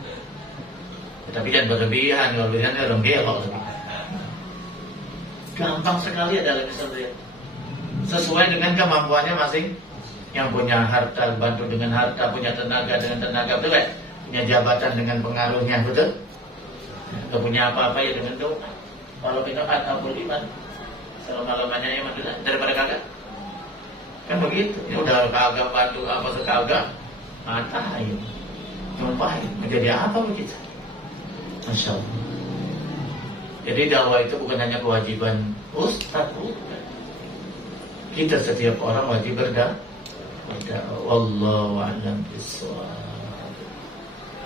Tapi jangan berlebihan, kalau berlebihan orang gelok. Gampang sekali adalah misalnya sesuai dengan kemampuannya masing. Yang punya harta bantu dengan harta, punya tenaga dengan tenaga, betul kan? Punya jabatan dengan pengaruhnya, betul? Gak punya apa-apa ya dengan doa. Kalau kita atabul iman, selama-lamanya iman daripada kagak. Kan begitu. Ya udah kagak bantu apa sekagak, ngatain, nyumpahin. Menjadi apa begitu? Masya Allah. Jadi dakwah itu bukan hanya kewajiban ustaz, bukan. Kita setiap orang wajib berdakwah. Wallahu a'lam bishawab.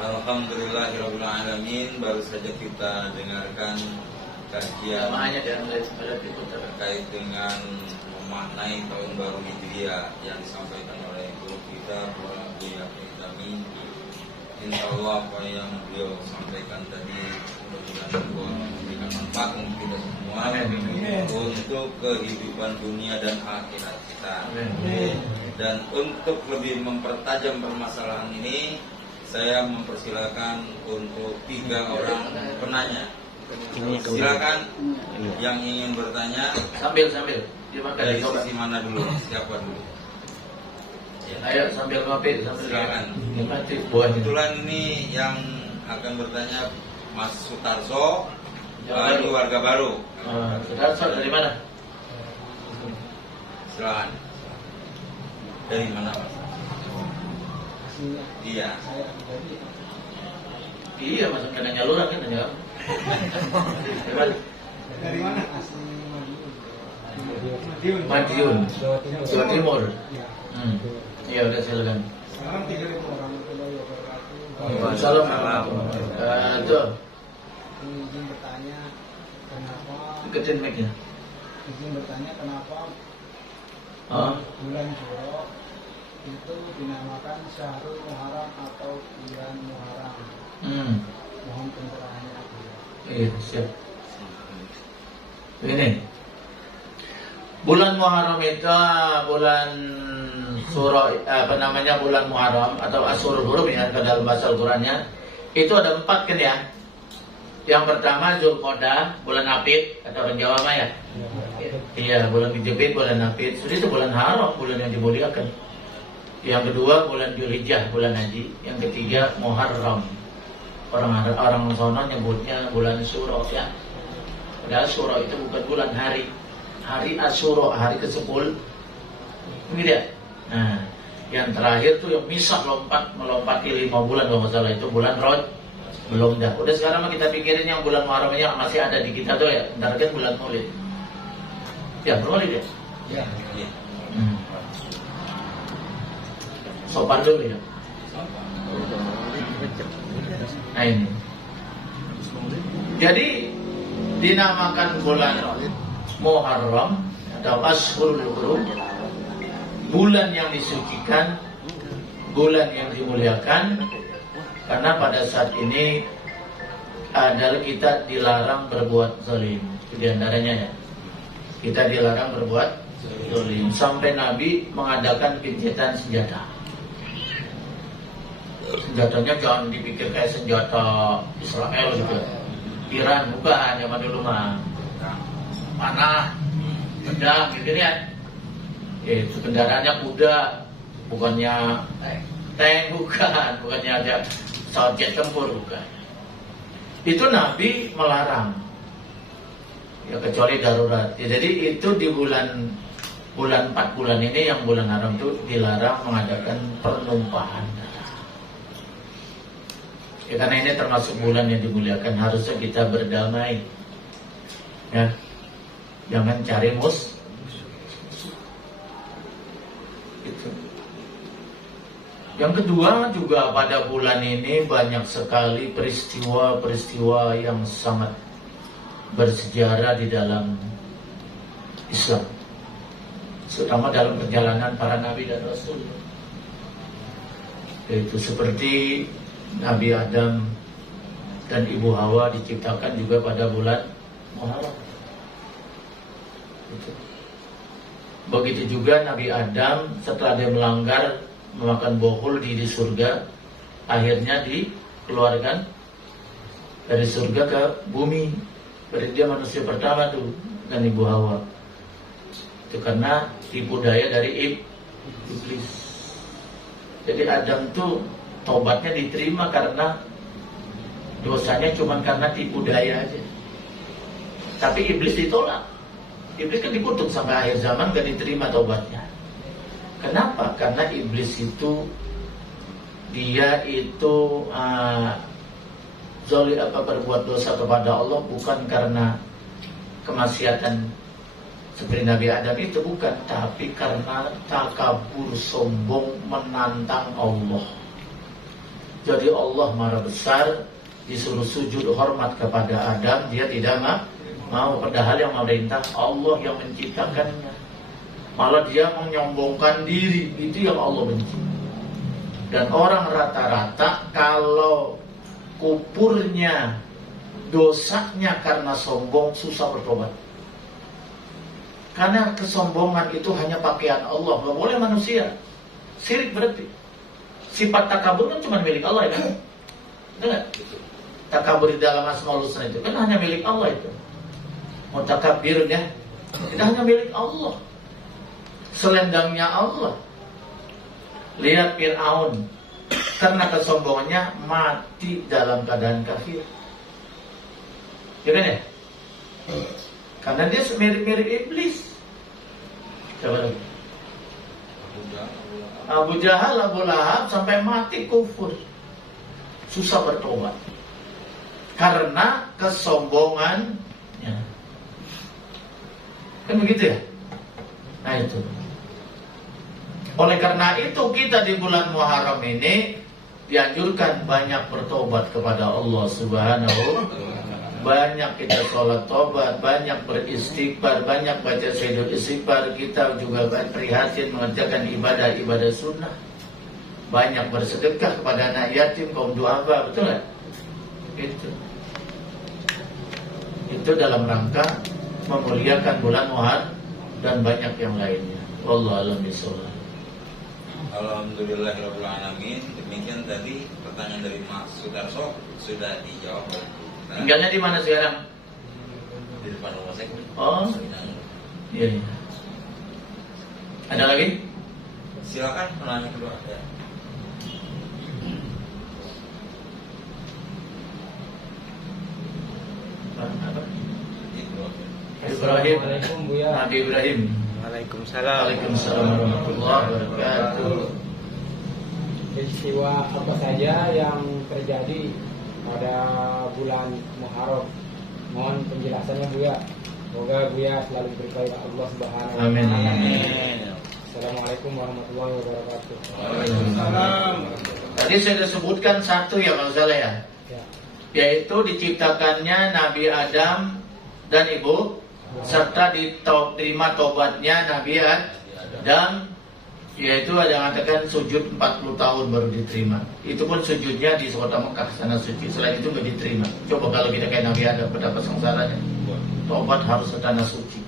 Alhamdulillahirabbil alamin. Baru saja kita dengarkan kajian terkait dengan memaknai tahun baru Hijriah yang disampaikan oleh guru kita Buya Amin. Insyaallah apa yang beliau sampaikan tadi mudah-mudahan memberikan manfaat untuk kita semua, untuk kehidupan dunia dan akhirat kita. Dan untuk lebih mempertajam permasalahan ini, saya mempersilakan untuk 3 orang penanya. Silakan yang ingin bertanya. Sambil. Dari sisi mana dulu? Siapa dulu? Ya. Ayo sambil ngopi, silakan. Kebetulan ini yang akan bertanya Mas Sutarso, di Warga Baru. Sutarso dari mana? Silakan. Dari mana, Mas? Iya. Iya, masuk ke nyaluran kan nanya. Dari mana? Madiun, Jawa Timur. Iya, udah silakan. Sekarang 3.000 orang. Assalamualaikum. Izin bertanya kenapa? Deketin mic-nya. Izin bertanya kenapa bulan Syuro itu dinamakan Syahrul Muharram atau bulan Muharram? Mohon pencerahannya. Iya, siap. Ini Bulan Muharram itu bulan surah bulan Muharram atau Asyurul Hurum ya ke dalam bahasa Al-Qur'annya itu ada 4 kan ya. Yang pertama Zulqa'dah, bulan Apit kata orang Jawa mah ya. Iya, bulan Dijepit, bulan Apit. Jadi itu bulan haram, bulan yang dimuliakan. Yang kedua bulan Dzulhijjah, bulan haji. Yang ketiga Muharram. Orang sono nyebutnya bulan Syuro ya. Padahal Syuro itu bukan bulan hari. Hari Asyura, hari ke-10. Begitu ya? Nah, yang terakhir tuh yang misah melompati 5 bulan kalau nggak salah itu bulan Rod. Belum dah. Udah sekarang kita pikirin yang bulan Muharram yang masih ada di kita tuh ya. Ntar kan bulan Maulid. Ya, Maulid ya? Ya. Sopan dulu ya. Nah ini. Jadi dinamakan bulan Muharram atau Asyhurul Hurum, bulan yang disucikan, bulan yang dimuliakan, karena pada saat ini adalah kita dilarang berbuat zalim. Itu diantaranya ya. Kita dilarang berbuat zalim. Sampai Nabi mengadakan gencatan senjata. Senjatanya jangan dipikir kayak senjata Israel gitu. Iran bukan, zaman dulu mah. Panah, pedang gitu ya. Itu kendaraannya kuda, bukannya tank, bukannya ada pesawat jet tempur, bukan. Itu Nabi melarang. Ya kecuali darurat. Ya, jadi itu di bulan 4 bulan ini yang bulan haram itu dilarang mengadakan pernumpahan darah. Ya, karena ini termasuk bulan yang dimuliakan, harusnya kita berdamai. Ya. Jangan cari itu. Yang kedua juga pada bulan ini banyak sekali peristiwa-peristiwa yang sangat bersejarah di dalam Islam, terutama dalam perjalanan para nabi dan rasul. Yaitu seperti Nabi Adam dan Ibu Hawa diciptakan juga pada bulan Muharram. Begitu juga Nabi Adam setelah dia melanggar memakan bohul di surga, akhirnya dikeluarkan dari surga ke bumi. Berarti dia manusia pertama tuh, dan Ibu Hawa. Itu karena tipu daya dari iblis. Jadi Adam tuh tobatnya diterima karena dosanya cuma karena tipu daya aja. Tapi iblis ditolak. Iblis kan dikutuk sampai akhir zaman, gak diterima taubatnya. Kenapa? Karena iblis itu dia itu berbuat dosa kepada Allah bukan karena kemaksiatan seperti Nabi Adam itu, bukan, tapi karena takabur, sombong, menantang Allah. Jadi Allah Maha Besar, disuruh sujud hormat kepada Adam, dia tidak mau, padahal yang memerintah Allah yang menciptakannya. Malah dia menyombongkan diri, itu yang Allah benci. Dan orang rata-rata kalau kupurnya dosanya karena sombong, susah bertobat. Karena kesombongan itu hanya pakaian Allah, gak boleh manusia. Syirik berarti. Sifat takabur kan cuma milik Allah ya kan? Betul? Takabur di dalam Asmaul Husna itu kan hanya milik Allah itu. Mutakabirnya itu hanya milik Allah. Selendangnya Allah. Lihat Fir'aun, karena kesombongannya mati dalam keadaan kafir. Ya kan ya? Karena dia mirip-mirip iblis. Coba lagi. Abu Jahal, Abu Lahab sampai mati kufur, susah bertobat karena kesombongannya. Kan begitu ya? Nah itu. Oleh karena itu kita di bulan Muharram ini dianjurkan banyak bertobat kepada Allah Subhanahu. Banyak kita sholat tobat, banyak beristighfar, banyak baca sayyidul istighfar. Kita juga prihatin mengerjakan ibadah-ibadah sunnah. Banyak bersedekah kepada anak yatim, kaum duafa, betul nggak? Itu dalam rangka memuliakan bulan dan banyak yang lainnya. Wallahu a'lam bishawab. Alhamdulillahirabbil alamin. Demikian tadi pertanyaan dari Mas Sudarso sudah dijawab. Tinggalnya di mana sekarang? Di depan rumah saya. Oh, iya. Ada lagi? Silakan penanya kedua ya. Apa? Itu. Ibrahim. Assalamualaikum, Buya. Nabi Ibrahim. Waalaikumsalam. Waalaikumsalam warahmatullahi wabarakatuh. Peristiwa apa saja yang terjadi pada bulan Muharram? Mohon penjelasannya, Buya. Semoga Buya selalu berkahi Allah Subhanahu wa taala. Amin. Assalamualaikum warahmatullahi wabarakatuh. Waalaikumsalam. Tadi saya sudah sebutkan satu ya kalau salah ya, Ya. yaitu diciptakannya Nabi Adam dan Ibu, serta diterima tobatnya Nabi Adam, yaitu ada yang mengatakan sujud 40 tahun baru diterima. Itu pun sujudnya di kota Mekah, sana suci. Selain itu nggak diterima. Coba kalau kita kayak Nabi Adam, betapa sengsaranya. Tobat harus ke tanah suci.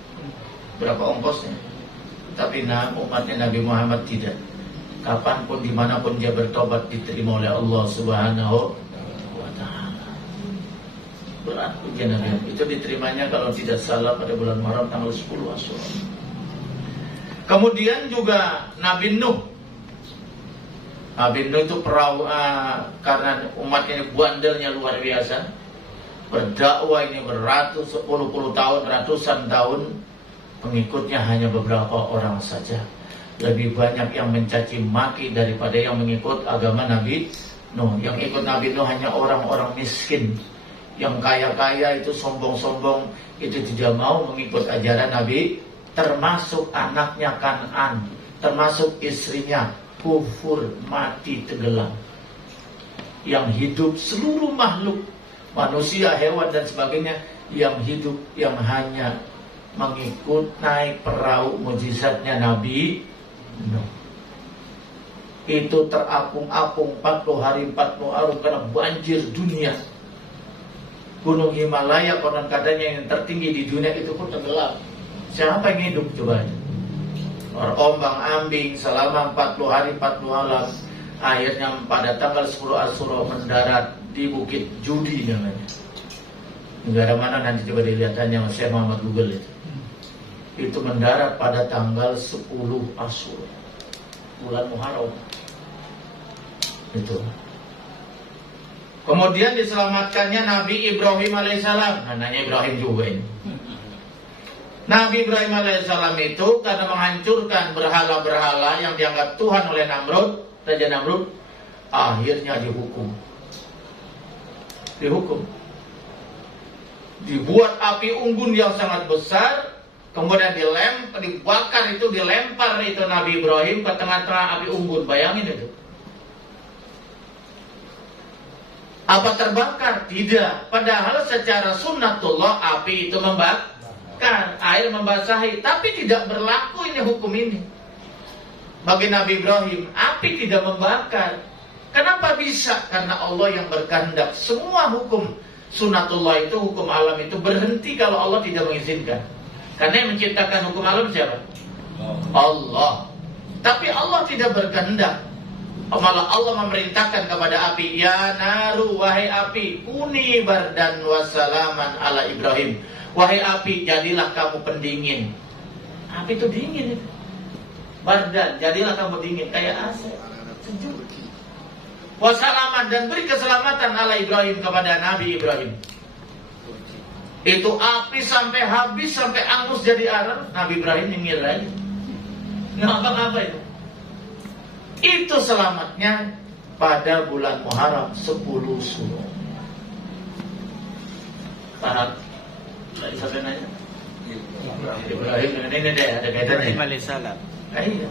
Berapa ongkosnya? Tapi umatnya Nabi Muhammad tidak. Kapanpun, dimanapun dia bertobat diterima oleh Allah Subhanahu wa ta'ala. Berat ujian Nabi. Itu diterimanya kalau tidak salah pada bulan Muharram tanggal 10 Asyura. Kemudian juga Nabi Nuh. Nabi Nuh itu perahu, karena umatnya ini bandelnya luar biasa. Berdakwah ini puluh tahun, ratusan tahun. Pengikutnya hanya beberapa orang saja. Lebih banyak yang mencaci maki daripada yang mengikut agama Nabi Nuh. Yang ikut Nabi Nuh hanya orang-orang miskin. Yang kaya-kaya itu sombong-sombong, itu tidak mau mengikut ajaran Nabi. Termasuk anaknya Kan'an, termasuk istrinya, kufur, mati tenggelam. Yang hidup seluruh makhluk, manusia, hewan dan sebagainya, yang hidup yang hanya mengikut naik perahu mujizatnya Nabi Nuh. Itu terapung-apung 40 hari 40 malam karena banjir dunia. Gunung Himalaya konon katanya yang tertinggi di dunia itu pun tenggelam. Siapa yang hidup coba? Ombang ambing selama 40 hari 40 malam. Akhirnya pada tanggal 10 Asyura mendarat di Bukit Judi namanya. Negara mana nanti coba dilihat hanya Syekh Muhammad Google itu. Itu mendarat pada tanggal 10 Asyura, bulan Muharram. Itu. Kemudian diselamatkannya Nabi Ibrahim alaihissalam. Namanya Ibrahim juga ini. Nabi Ibrahim alaihissalam itu karena menghancurkan berhala-berhala yang dianggap Tuhan oleh Namrud, Raja Namrud, akhirnya dihukum. Dibuat api unggun yang sangat besar, kemudian dilempar itu Nabi Ibrahim ke tengah-tengah api unggun. Bayangin itu. Apa terbakar? Tidak. Padahal secara sunnatullah api itu membakar, air membasahi, tapi tidak berlaku ini hukum ini. Bagi Nabi Ibrahim, api tidak membakar. Kenapa bisa? Karena Allah yang berkehendak. Semua hukum sunnatullah itu, hukum alam itu berhenti kalau Allah tidak mengizinkan. Karena yang menciptakan hukum alam siapa? Allah. Tapi Allah tidak berkehendak. Malah Allah memerintahkan kepada api, ya naru, wahai api, kuni bardan wassalaman ala Ibrahim. Wahai api, jadilah kamu pendingin. Api itu dingin. Bardan, jadilah kamu dingin. Kayak AC, sejuk. Wassalaman, dan beri keselamatan ala Ibrahim kepada Nabi Ibrahim. Itu api sampai habis, sampai angus jadi arang. Nabi Ibrahim nyengir aja. Nggak apa-apa itu. Itu selamatnya pada bulan Muharram 10 Syawal. Paham? Sampai nanya. Ibrahim ini deh ada kaitannya. Ibrahim alaihissalam. Iya.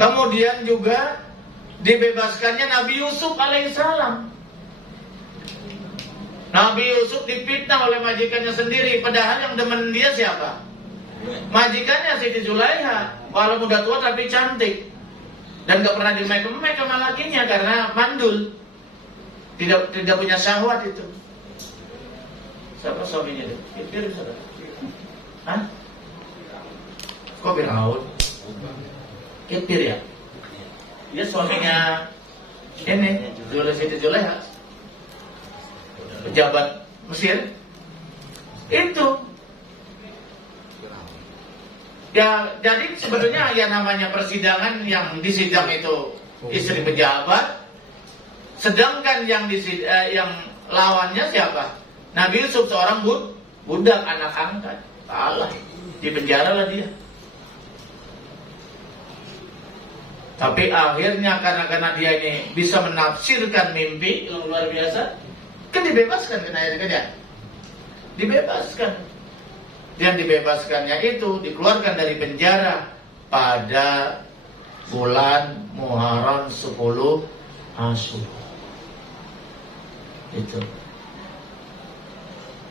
Kemudian juga dibebaskannya Nabi Yusuf alaihissalam. Nabi Yusuf difitnah oleh majikannya sendiri, padahal yang demen dia siapa? Majikannya Siti Zulaiha, walaupun udah tua tapi cantik. Dan gak pernah dimek-mek sama lakinya karena mandul. Tidak punya syahwat itu. Siapa suaminya itu? Pikir saudara. Hah? Kok Fir'aun? Kitir ya? Dia suaminya ini, Siti Juleha, pejabat Mesir. Itu ya, jadi sebetulnya ya namanya persidangan, yang disidang itu istri pejabat, sedangkan yang lawannya siapa? Nabi Yusuf, seorang budak anak angkat. Salah, dipenjara lah dia. Tapi akhirnya karena dia ini bisa menafsirkan mimpi yang luar biasa, kan dibebaskan kan akhirnya. Dibebaskan. Dan dibebaskannya itu dikeluarkan dari penjara pada bulan Muharram 10 Asyura. Itu.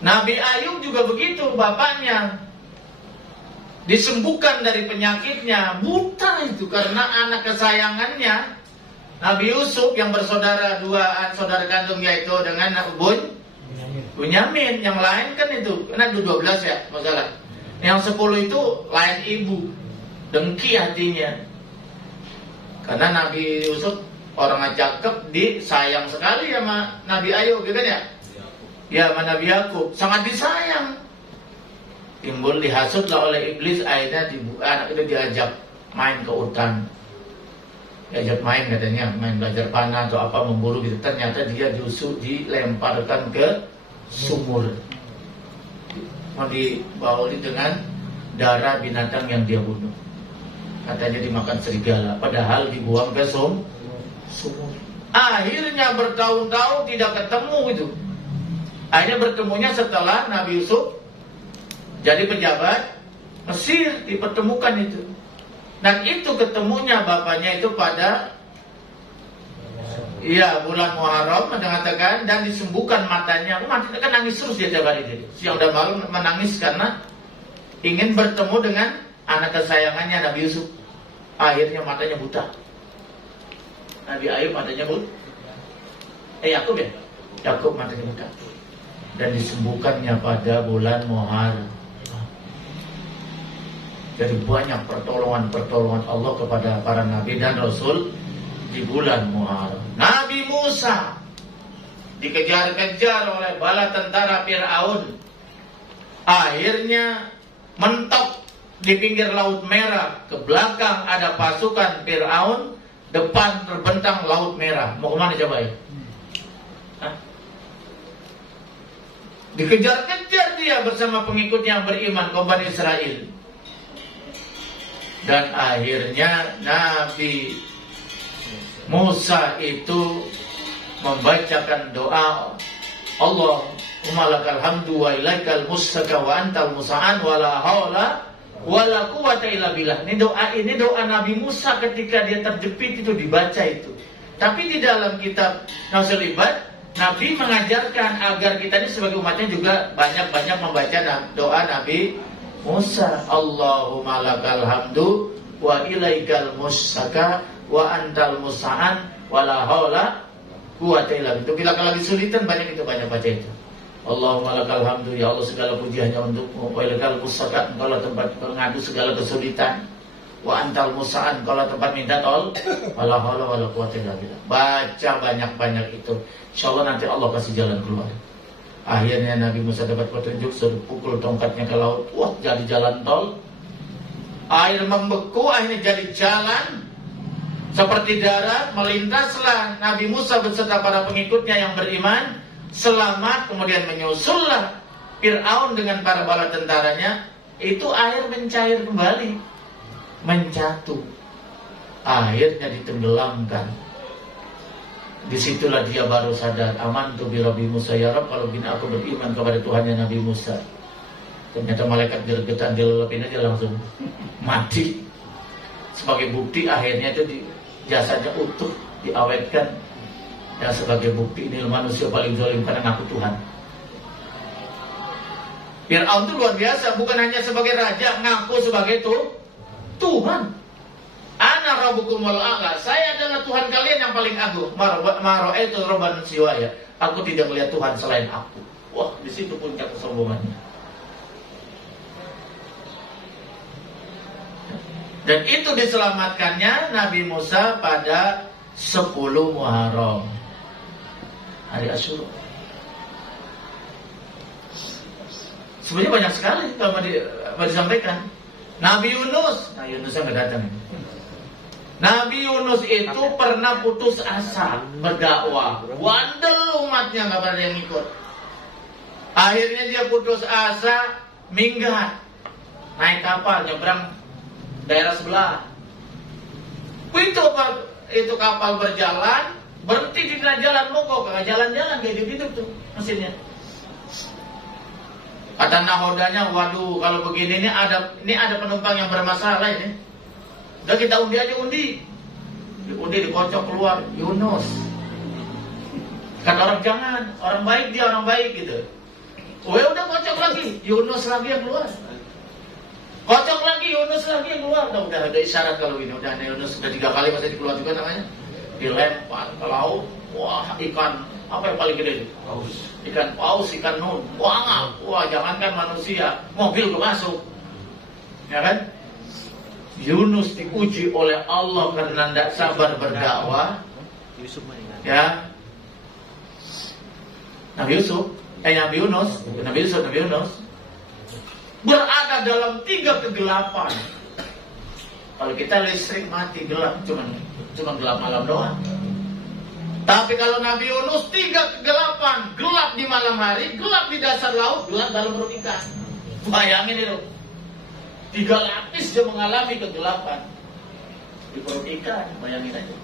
Nabi Ayub juga begitu, bapaknya disembuhkan dari penyakitnya, buta itu karena anak kesayangannya Nabi Yusuf yang bersaudara, dua saudara kandungnya itu dengan Bunyamin. Yang lain kan itu, karena 12 ya masalah. Yang 10 itu lain ibu, dengki hatinya. Karena Nabi Yusuf orangnya cakep, disayang sekali sama Nabi Ayub, gitu kan ya? Ya, sama Nabi Yakub, sangat disayang. Timbul dihasutlah oleh iblis, akhirnya anak itu diajak main ke hutan. Diajak main katanya, main belajar panah atau apa, memburu gitu. Ternyata dia justru dilemparkan ke sumur. Mau dibauli dengan darah binatang yang dia bunuh. Katanya dimakan serigala, padahal dibuang ke sumur. Akhirnya bertahun-tahun tidak ketemu itu. Akhirnya bertemunya setelah Nabi Yusuf jadi pejabat Mesir, dipertemukan itu. Dan itu ketemunya bapaknya itu pada bulan Muharram, mengatakan, dan disembuhkan matanya. Matanya kan nangis terus dia tiap hari itu. Siang dan malam menangis karena ingin bertemu dengan anak kesayangannya Nabi Yusuf. Akhirnya matanya buta. Nabi Ayub matanya buta. Yakub ya? Yakub matanya buta. Dan disembuhkannya pada bulan Muharram. Jadi banyak pertolongan Allah kepada para nabi dan rasul di bulan Muharram. Nabi Musa dikejar-kejar oleh bala tentara Fir'aun. Akhirnya mentok di pinggir Laut Merah. Ke belakang ada pasukan Fir'aun, depan terbentang Laut Merah. Mau kemana coba ya? Dikejar-kejar dia bersama pengikutnya yang beriman, kaum Bani Israel. Dan akhirnya Nabi Musa itu membacakan doa, Allahumma lakal hamdu wa ilaikal mustaka wa antal musa'an wa la hawla wa la quwata illa billah. Ini doa Nabi Musa ketika dia terjepit itu dibaca itu. Tapi di dalam kitab Nasul Ibad, Nabi mengajarkan agar kita ini sebagai umatnya juga banyak-banyak membaca doa Nabi Musa. Allahumma lakal hamdu wa ilaikal mustaka wa antal musa'an wa la hawla quwata illa billah. Itu bila lagi sulitan banyak baca itu. Allahumma lakal hamdu, ya Allah segala puji hanya untukmu, wa ilaikal mustaka, engkau tempat mengadu segala kesulitan, wa antal musa'an, engkau tempat minta tol, wa la hawla wa la quwata illa billah. Baca banyak-banyak itu, insyaallah nanti Allah kasih jalan keluar. Akhirnya Nabi Musa dapat petunjuk, suruh pukul tongkatnya ke laut. Wah, jadi jalan tol. Air membeku, akhirnya jadi jalan seperti darat. Melintaslah Nabi Musa beserta para pengikutnya yang beriman selamat. Kemudian menyusullah Fir'aun dengan para bala tentaranya. Itu air mencair kembali, menjatuh. Akhirnya ditenggelamkan. Disitulah dia baru sadar, amantu bi Rabbi Musa, ya Rabb, kalau begini aku beriman kepada Tuhannya Nabi Musa. Ternyata malaikat gergetan, dilelepin aja langsung mati. Sebagai bukti akhirnya itu jasadnya utuh diawetkan. Dan sebagai bukti ini manusia paling zalim karena ngaku Tuhan. Fir'aun itu luar biasa, bukan hanya sebagai raja, ngaku sebagai Tuhan. Ana rabbukumul a'la, saya adalah Tuhan kalian yang paling agung. Mara'aitu rabban siwaya, aku tidak melihat Tuhan selain aku. Wah, di situ puncak kesombongannya. Dan itu diselamatkannya Nabi Musa pada 10 Muharram, hari Asyura. Sebenarnya banyak sekali kalau mau disampaikan. Nabi Yunus, nah Yunusnya nggak datang. Nabi Yunus itu pernah putus asa berdakwah, bandel umatnya nggak ada yang ikut. Akhirnya dia putus asa, minggat, naik kapal nyebrang daerah sebelah. Itu kapal berjalan, berhenti di tengah jalan, mogok, nggak jalan-jalan kayak hidup tuh mesinnya. Kata nahodanya, waduh kalau begini ini ada penumpang yang bermasalah ini. Udah kita undi aja undi dikocok keluar Yunus. Kata orang jangan, orang baik dia orang baik gitu. Udah kocok lagi, Yunus lagi yang keluar. Kocok lagi, Yunus lagi yang keluar. Udah ada isyarat kalau gini, udah Yunus sudah 3 kali masih dikeluar juga namanya. Dilempar ke laut, wah ikan apa yang paling gede itu? Paus. Ikan paus, ikan nun, wah jangankan manusia, mobil ke masuk, ya kan? Yunus diuji oleh Allah karena tidak sabar berdakwah. Ya, Nabi Yunus berada dalam 3 kegelapan. Kalau kita listrik mati gelap, cuma gelap malam doang. Tapi kalau Nabi Yunus 3 kegelapan, gelap di malam hari, gelap di dasar laut, gelap dalam perut ikan. Bayangin itu, 3 lapis dia mengalami kegelapan di perut ikan. Bayangin aja.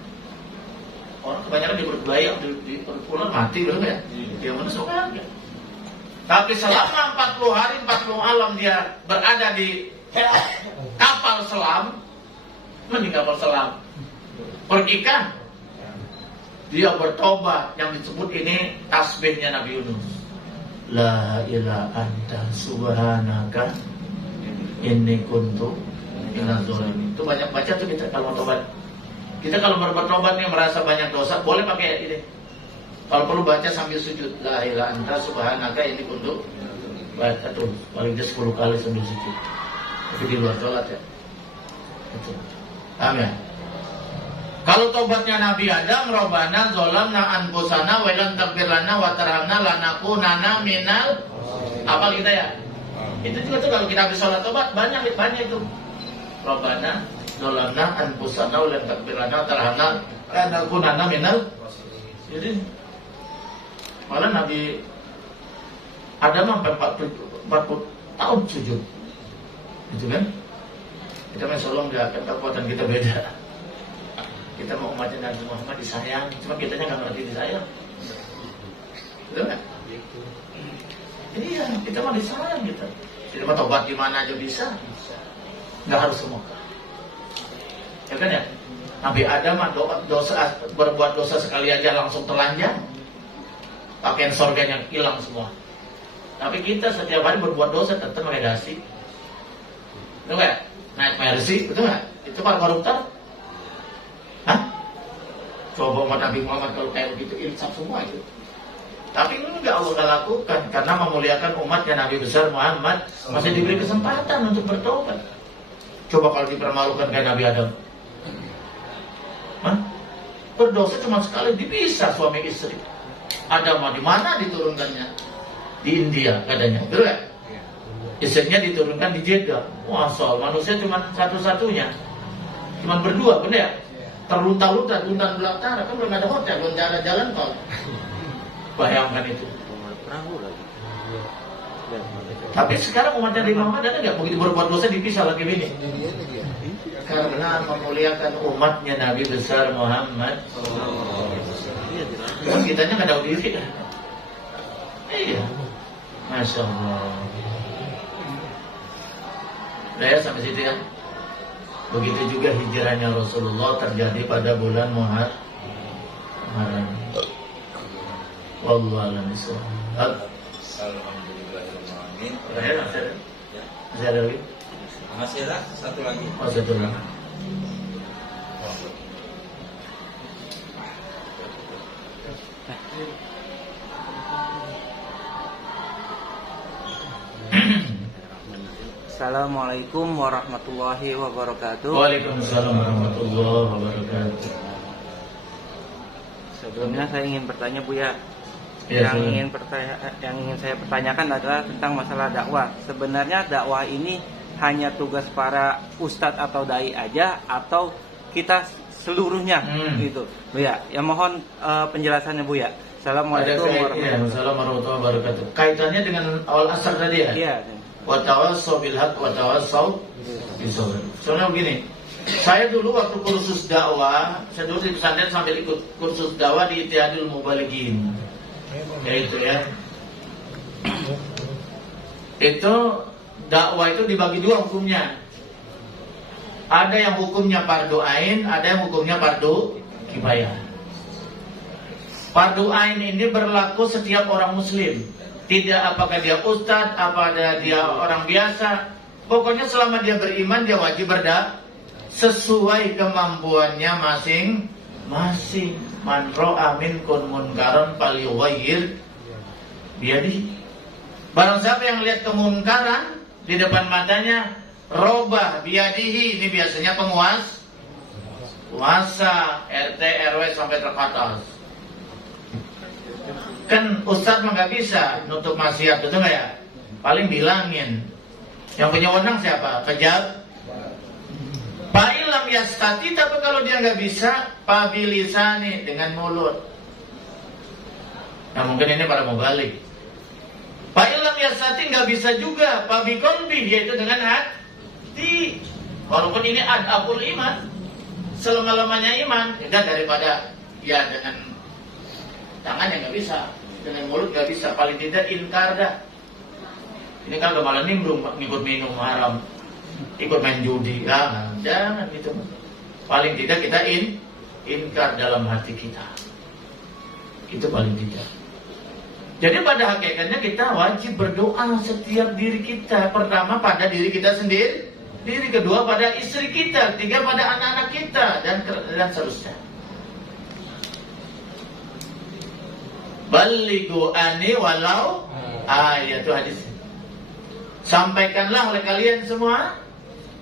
Orang kebanyakan di perut buaya, di perut ular mati belum ya? Dia manusia ya. Tapi selama 40 hari 40 malam dia berada di kapal selam, kapal selam, perut ikan. Dia bertobat, yang disebut ini tasbihnya Nabi Yunus. La ilaha anta subhanaka inni kuntu minaz zalimin. Itu banyak baca tuh kita kalau tobat. Kita kalau bertobat nih merasa banyak dosa, boleh pakai ini. Kalau perlu baca sambil sujud. La ilaha anta subhanaka inni kuntu. Baca tuh paling dia 10 kali sambil sujud. Tapi di luar sholat ya. Itu. Paham ya? Kalau tobatnya Nabi Adam, Robbana zolamna anfusana wa lam taghfir lana wa tarhamna lanakunanna minal apa kita ya? Itu juga tuh kalau kita habis sholat tobat banyak itu. Robbana zolamna anfusana wa lam taghfir lana wa tarhamna lanakunanna minal. Jadi malah Nabi Adam sampai 40 tahun sujud. Gitu kan? Kita mensolong dia kekuatan kita beda. Kita mau umatnya Nabi Muhammad disayang, cuma kitanya nggak ngerti disayang. Betul nggak? Iya, kita mau disayang gitu. Kita mau tobat di mana aja bisa. Nggak harus semua. Ya kan ya? Nabi Adam berbuat dosa sekali aja langsung telanjang. Pakaian sorganya hilang semua. Tapi kita setiap hari berbuat dosa tetap pakai dasi. Betul nggak? Naik Mercy, betul nggak? Itu para koruptor. Hah? Coba umat Nabi Muhammad kalau kayak begitu insaf semua itu. Tapi enggak Allah lakukan karena memuliakan umatnya Nabi besar Muhammad masih diberi kesempatan untuk bertobat. Coba kalau dipermalukan kayak Nabi Adam. Hah? Berdosa cuma sekali dipisah suami istri. Adam di mana diturunkannya? Di India katanya. Betul ya? Istrinya diturunkan di Jeddah. Wah, soal manusia cuma satu-satunya. Cuma berdua, benar ya? Terlunta-lunta, luntan belantara, kan belum ada hotel, belum ada jalan tol. Bayangkan itu. Tapi sekarang umatnya Nabi Muhammad ada nggak begitu berbuat dosa dipisah lagi ini? Karena memuliakan umatnya Nabi besar Muhammad. Kitanya nggak tahu diri. Iya, masya Allah. Udah ya sampai situ ya. Begitu juga hijrahnya Rasulullah terjadi pada bulan Muharram. Wallahu a'lam bishawab. Alhamdulillahirrahmanirrahim. Masih ada lagi? Masih ada satu lagi. Oh, satu lagi. Assalamualaikum warahmatullahi wabarakatuh. Waalaikumsalam warahmatullahi wabarakatuh. Sebelumnya saya ingin bertanya Buya. Ya, yang ingin saya pertanyakan adalah tentang masalah dakwah. Sebenarnya dakwah ini hanya tugas para ustadz atau dai aja atau kita seluruhnya gitu. Buya, ya mohon penjelasannya Buya. Assalamualaikum warahmatullahi wabarakatuh. Kaitannya dengan awal asar tadi ya? Iya. Wa tawassaw bil haqq wa tawassaw bis sabr. Soalnya begini, saya dulu waktu kursus dakwah, saya dulu di pesantren sambil ikut kursus dakwah di Ittihadul Mubalighin. Yaitu ya. Itu dakwah itu dibagi dua hukumnya. Ada yang hukumnya fardu ain, ada yang hukumnya fardu kifayah. Fardu ain ini berlaku setiap orang muslim. Tidak apakah dia ustadz, apakah dia orang biasa. Pokoknya selama dia beriman, dia wajib berdakwah sesuai kemampuannya masing-masing. Man ra'a minkum munkaran falyughayyir biyadihi. Barang siapa yang lihat kemunkaran di depan matanya, robah biyadihi, ini biasanya penguasa, RT, RW sampai teratas. Kan ustadz mah nggak bisa nutup maksiat, betul nggak ya? Paling bilangin. Yang punya wewenang siapa? Kejab. Fa'ilam yastati, tapi kalau dia nggak bisa, pabilisani, dengan mulut. Nah mungkin ini para mubalik. Fa'ilam yastati nggak bisa juga, pabiqalbi, yaitu dengan hati. Walaupun ini adabul iman, selama-lamanya iman, ya daripada ya dengan tangan yang nggak bisa, dengan mulut nggak bisa, paling tidak inkar dah. Ini kan malah nimbrung ngikut minum haram, ikut main judi, jangan gitu. Paling tidak kita inkar dalam hati kita, itu paling tidak. Jadi pada hakikatnya kita wajib berdoa setiap diri kita. Pertama pada diri kita sendiri, kedua pada istri kita, ketiga pada anak-anak kita, dan seterusnya. Balighu anni walau ayat, itu hadis. Sampaikanlah oleh kalian semua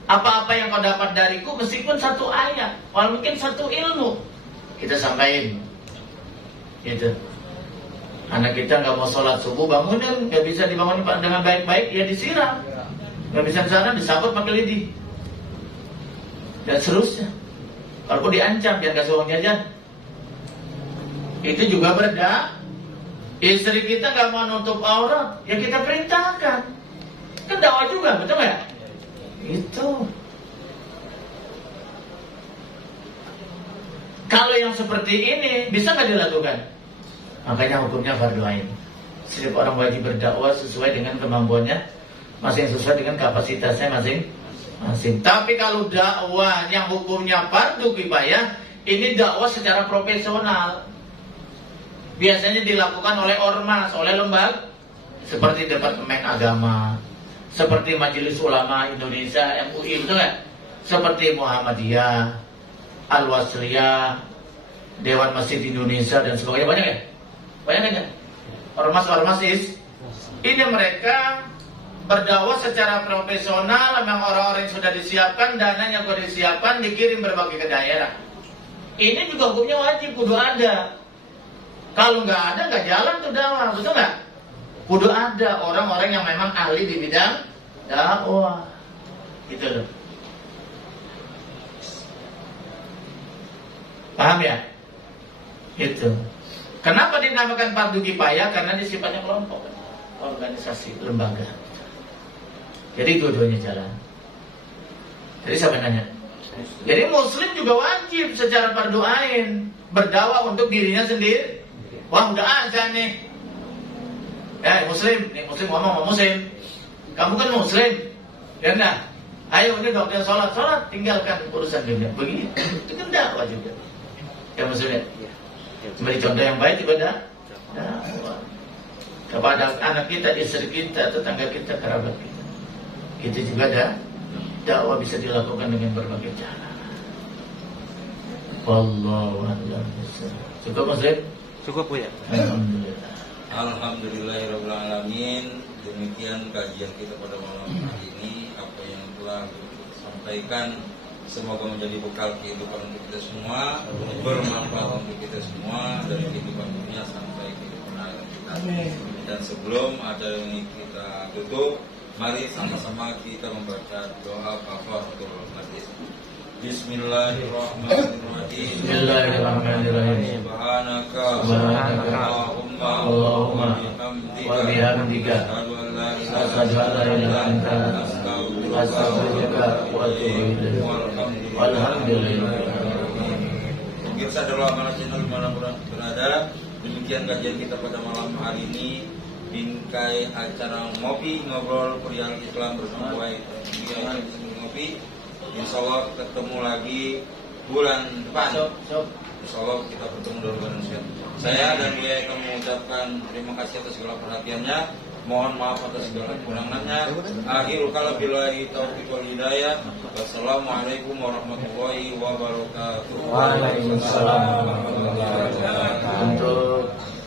apa-apa yang kau dapat dariku, meskipun satu ayat, walau mungkin satu ilmu, kita sampaikan. Gitu. Anak kita nggak mau sholat subuh, bangunin, nggak bisa dibangunin dengan baik-baik, ya disiram. Nggak bisa sana, disabut pakai lidi. Dan seterusnya. Kalau diancam, jangan kasih uang jajan. Itu juga berdak. Istri kita nggak mau nutup aurat, ya kita perintahkan. Kan dakwah juga, betul nggak? Itu. Kalau yang seperti ini bisa nggak dilakukan? Makanya hukumnya fardu ain. Setiap orang wajib berdakwah sesuai dengan kemampuannya, masing sesuai dengan kapasitasnya masing-masing. Tapi kalau dakwah yang hukumnya fardu kifayah, ini dakwah secara profesional. Biasanya dilakukan oleh ormas, oleh lembaga seperti Departemen Agama, seperti Majelis Ulama Indonesia (MUI), betul nggak? Seperti Muhammadiyah, Al-Wasliyah, Dewan Masjid Indonesia dan sebagainya. Banyak ya? Banyak kan? Ormas-ormas ini mereka berdakwah secara profesional. Memang orang-orang yang sudah disiapkan, dananya sudah disiapkan, dikirim berbagai ke daerah. Ini juga hukumnya wajib, kudu ada. Kalau nggak ada, nggak jalan tuh dakwah, betul nggak? Kudu ada orang-orang yang memang ahli di bidang dakwah, gitu loh. Paham ya? Itu. Kenapa dinamakan fardu kifayah? Karena dia sifatnya kelompok, organisasi, lembaga. Jadi dua-duanya jalan. Jadi siapa yang nanya? Jadi muslim juga wajib secara fardu ain berdakwah untuk dirinya sendiri. Wah udah azan nih. Muslim ngomong sama muslim. Kamu kan muslim, ya enggak? Ayo ini dokter sholat, tinggalkan urusan dunia. Begitu, itu kan dakwah juga. Ya muslim. Beri contoh yang baik ibadah dakwah kepada anak kita, istri kita, tetangga kita, kerabat kita. Itu juga ada dakwah bisa dilakukan dengan berbagai cara. Wallahu a'lam. Cukup muslim? Cukup Bu ya. Alhamdulillah. Alhamdulillahirabbil alamin. Demikian kajian kita pada malam hari ini. kita sampaikan semoga menjadi bekal kehidupan untuk kita semua, bermanfaat untuk kita semua dari kehidupan dunia sampai kehidupan akhirat kita. Dan sebelum ada yang kita tutup, mari sama-sama kita membaca doa kafaratul majlis. Bismillahirrahmanirrahim. Bismillahirrahmanirrahim. Subhanaka Allahumma wa bihamdika asyhadu an la ilaha illa anta astaghfiruka wa atubu ilaik. Walhamdulillah. Pemirsa adalah amanah channel dimanapun berada. Demikian kajian kita pada malam hari ini. Bingkai acara ngopi ngobrol perihal Islam bersama ngopi. Insya Allah ketemu lagi bulan depan. Insya Allah kita bertemu dalam bulan sehat. Saya dan Buya akan mengucapkan terima kasih atas segala perhatiannya. Mohon maaf atas segala kekurangannya. Akhirul kalam billahi taufiq wal hidayah. Wassalamualaikum warahmatullahi wabarakatuh. Waalaikumsalam warahmatullahi wabarakatuh.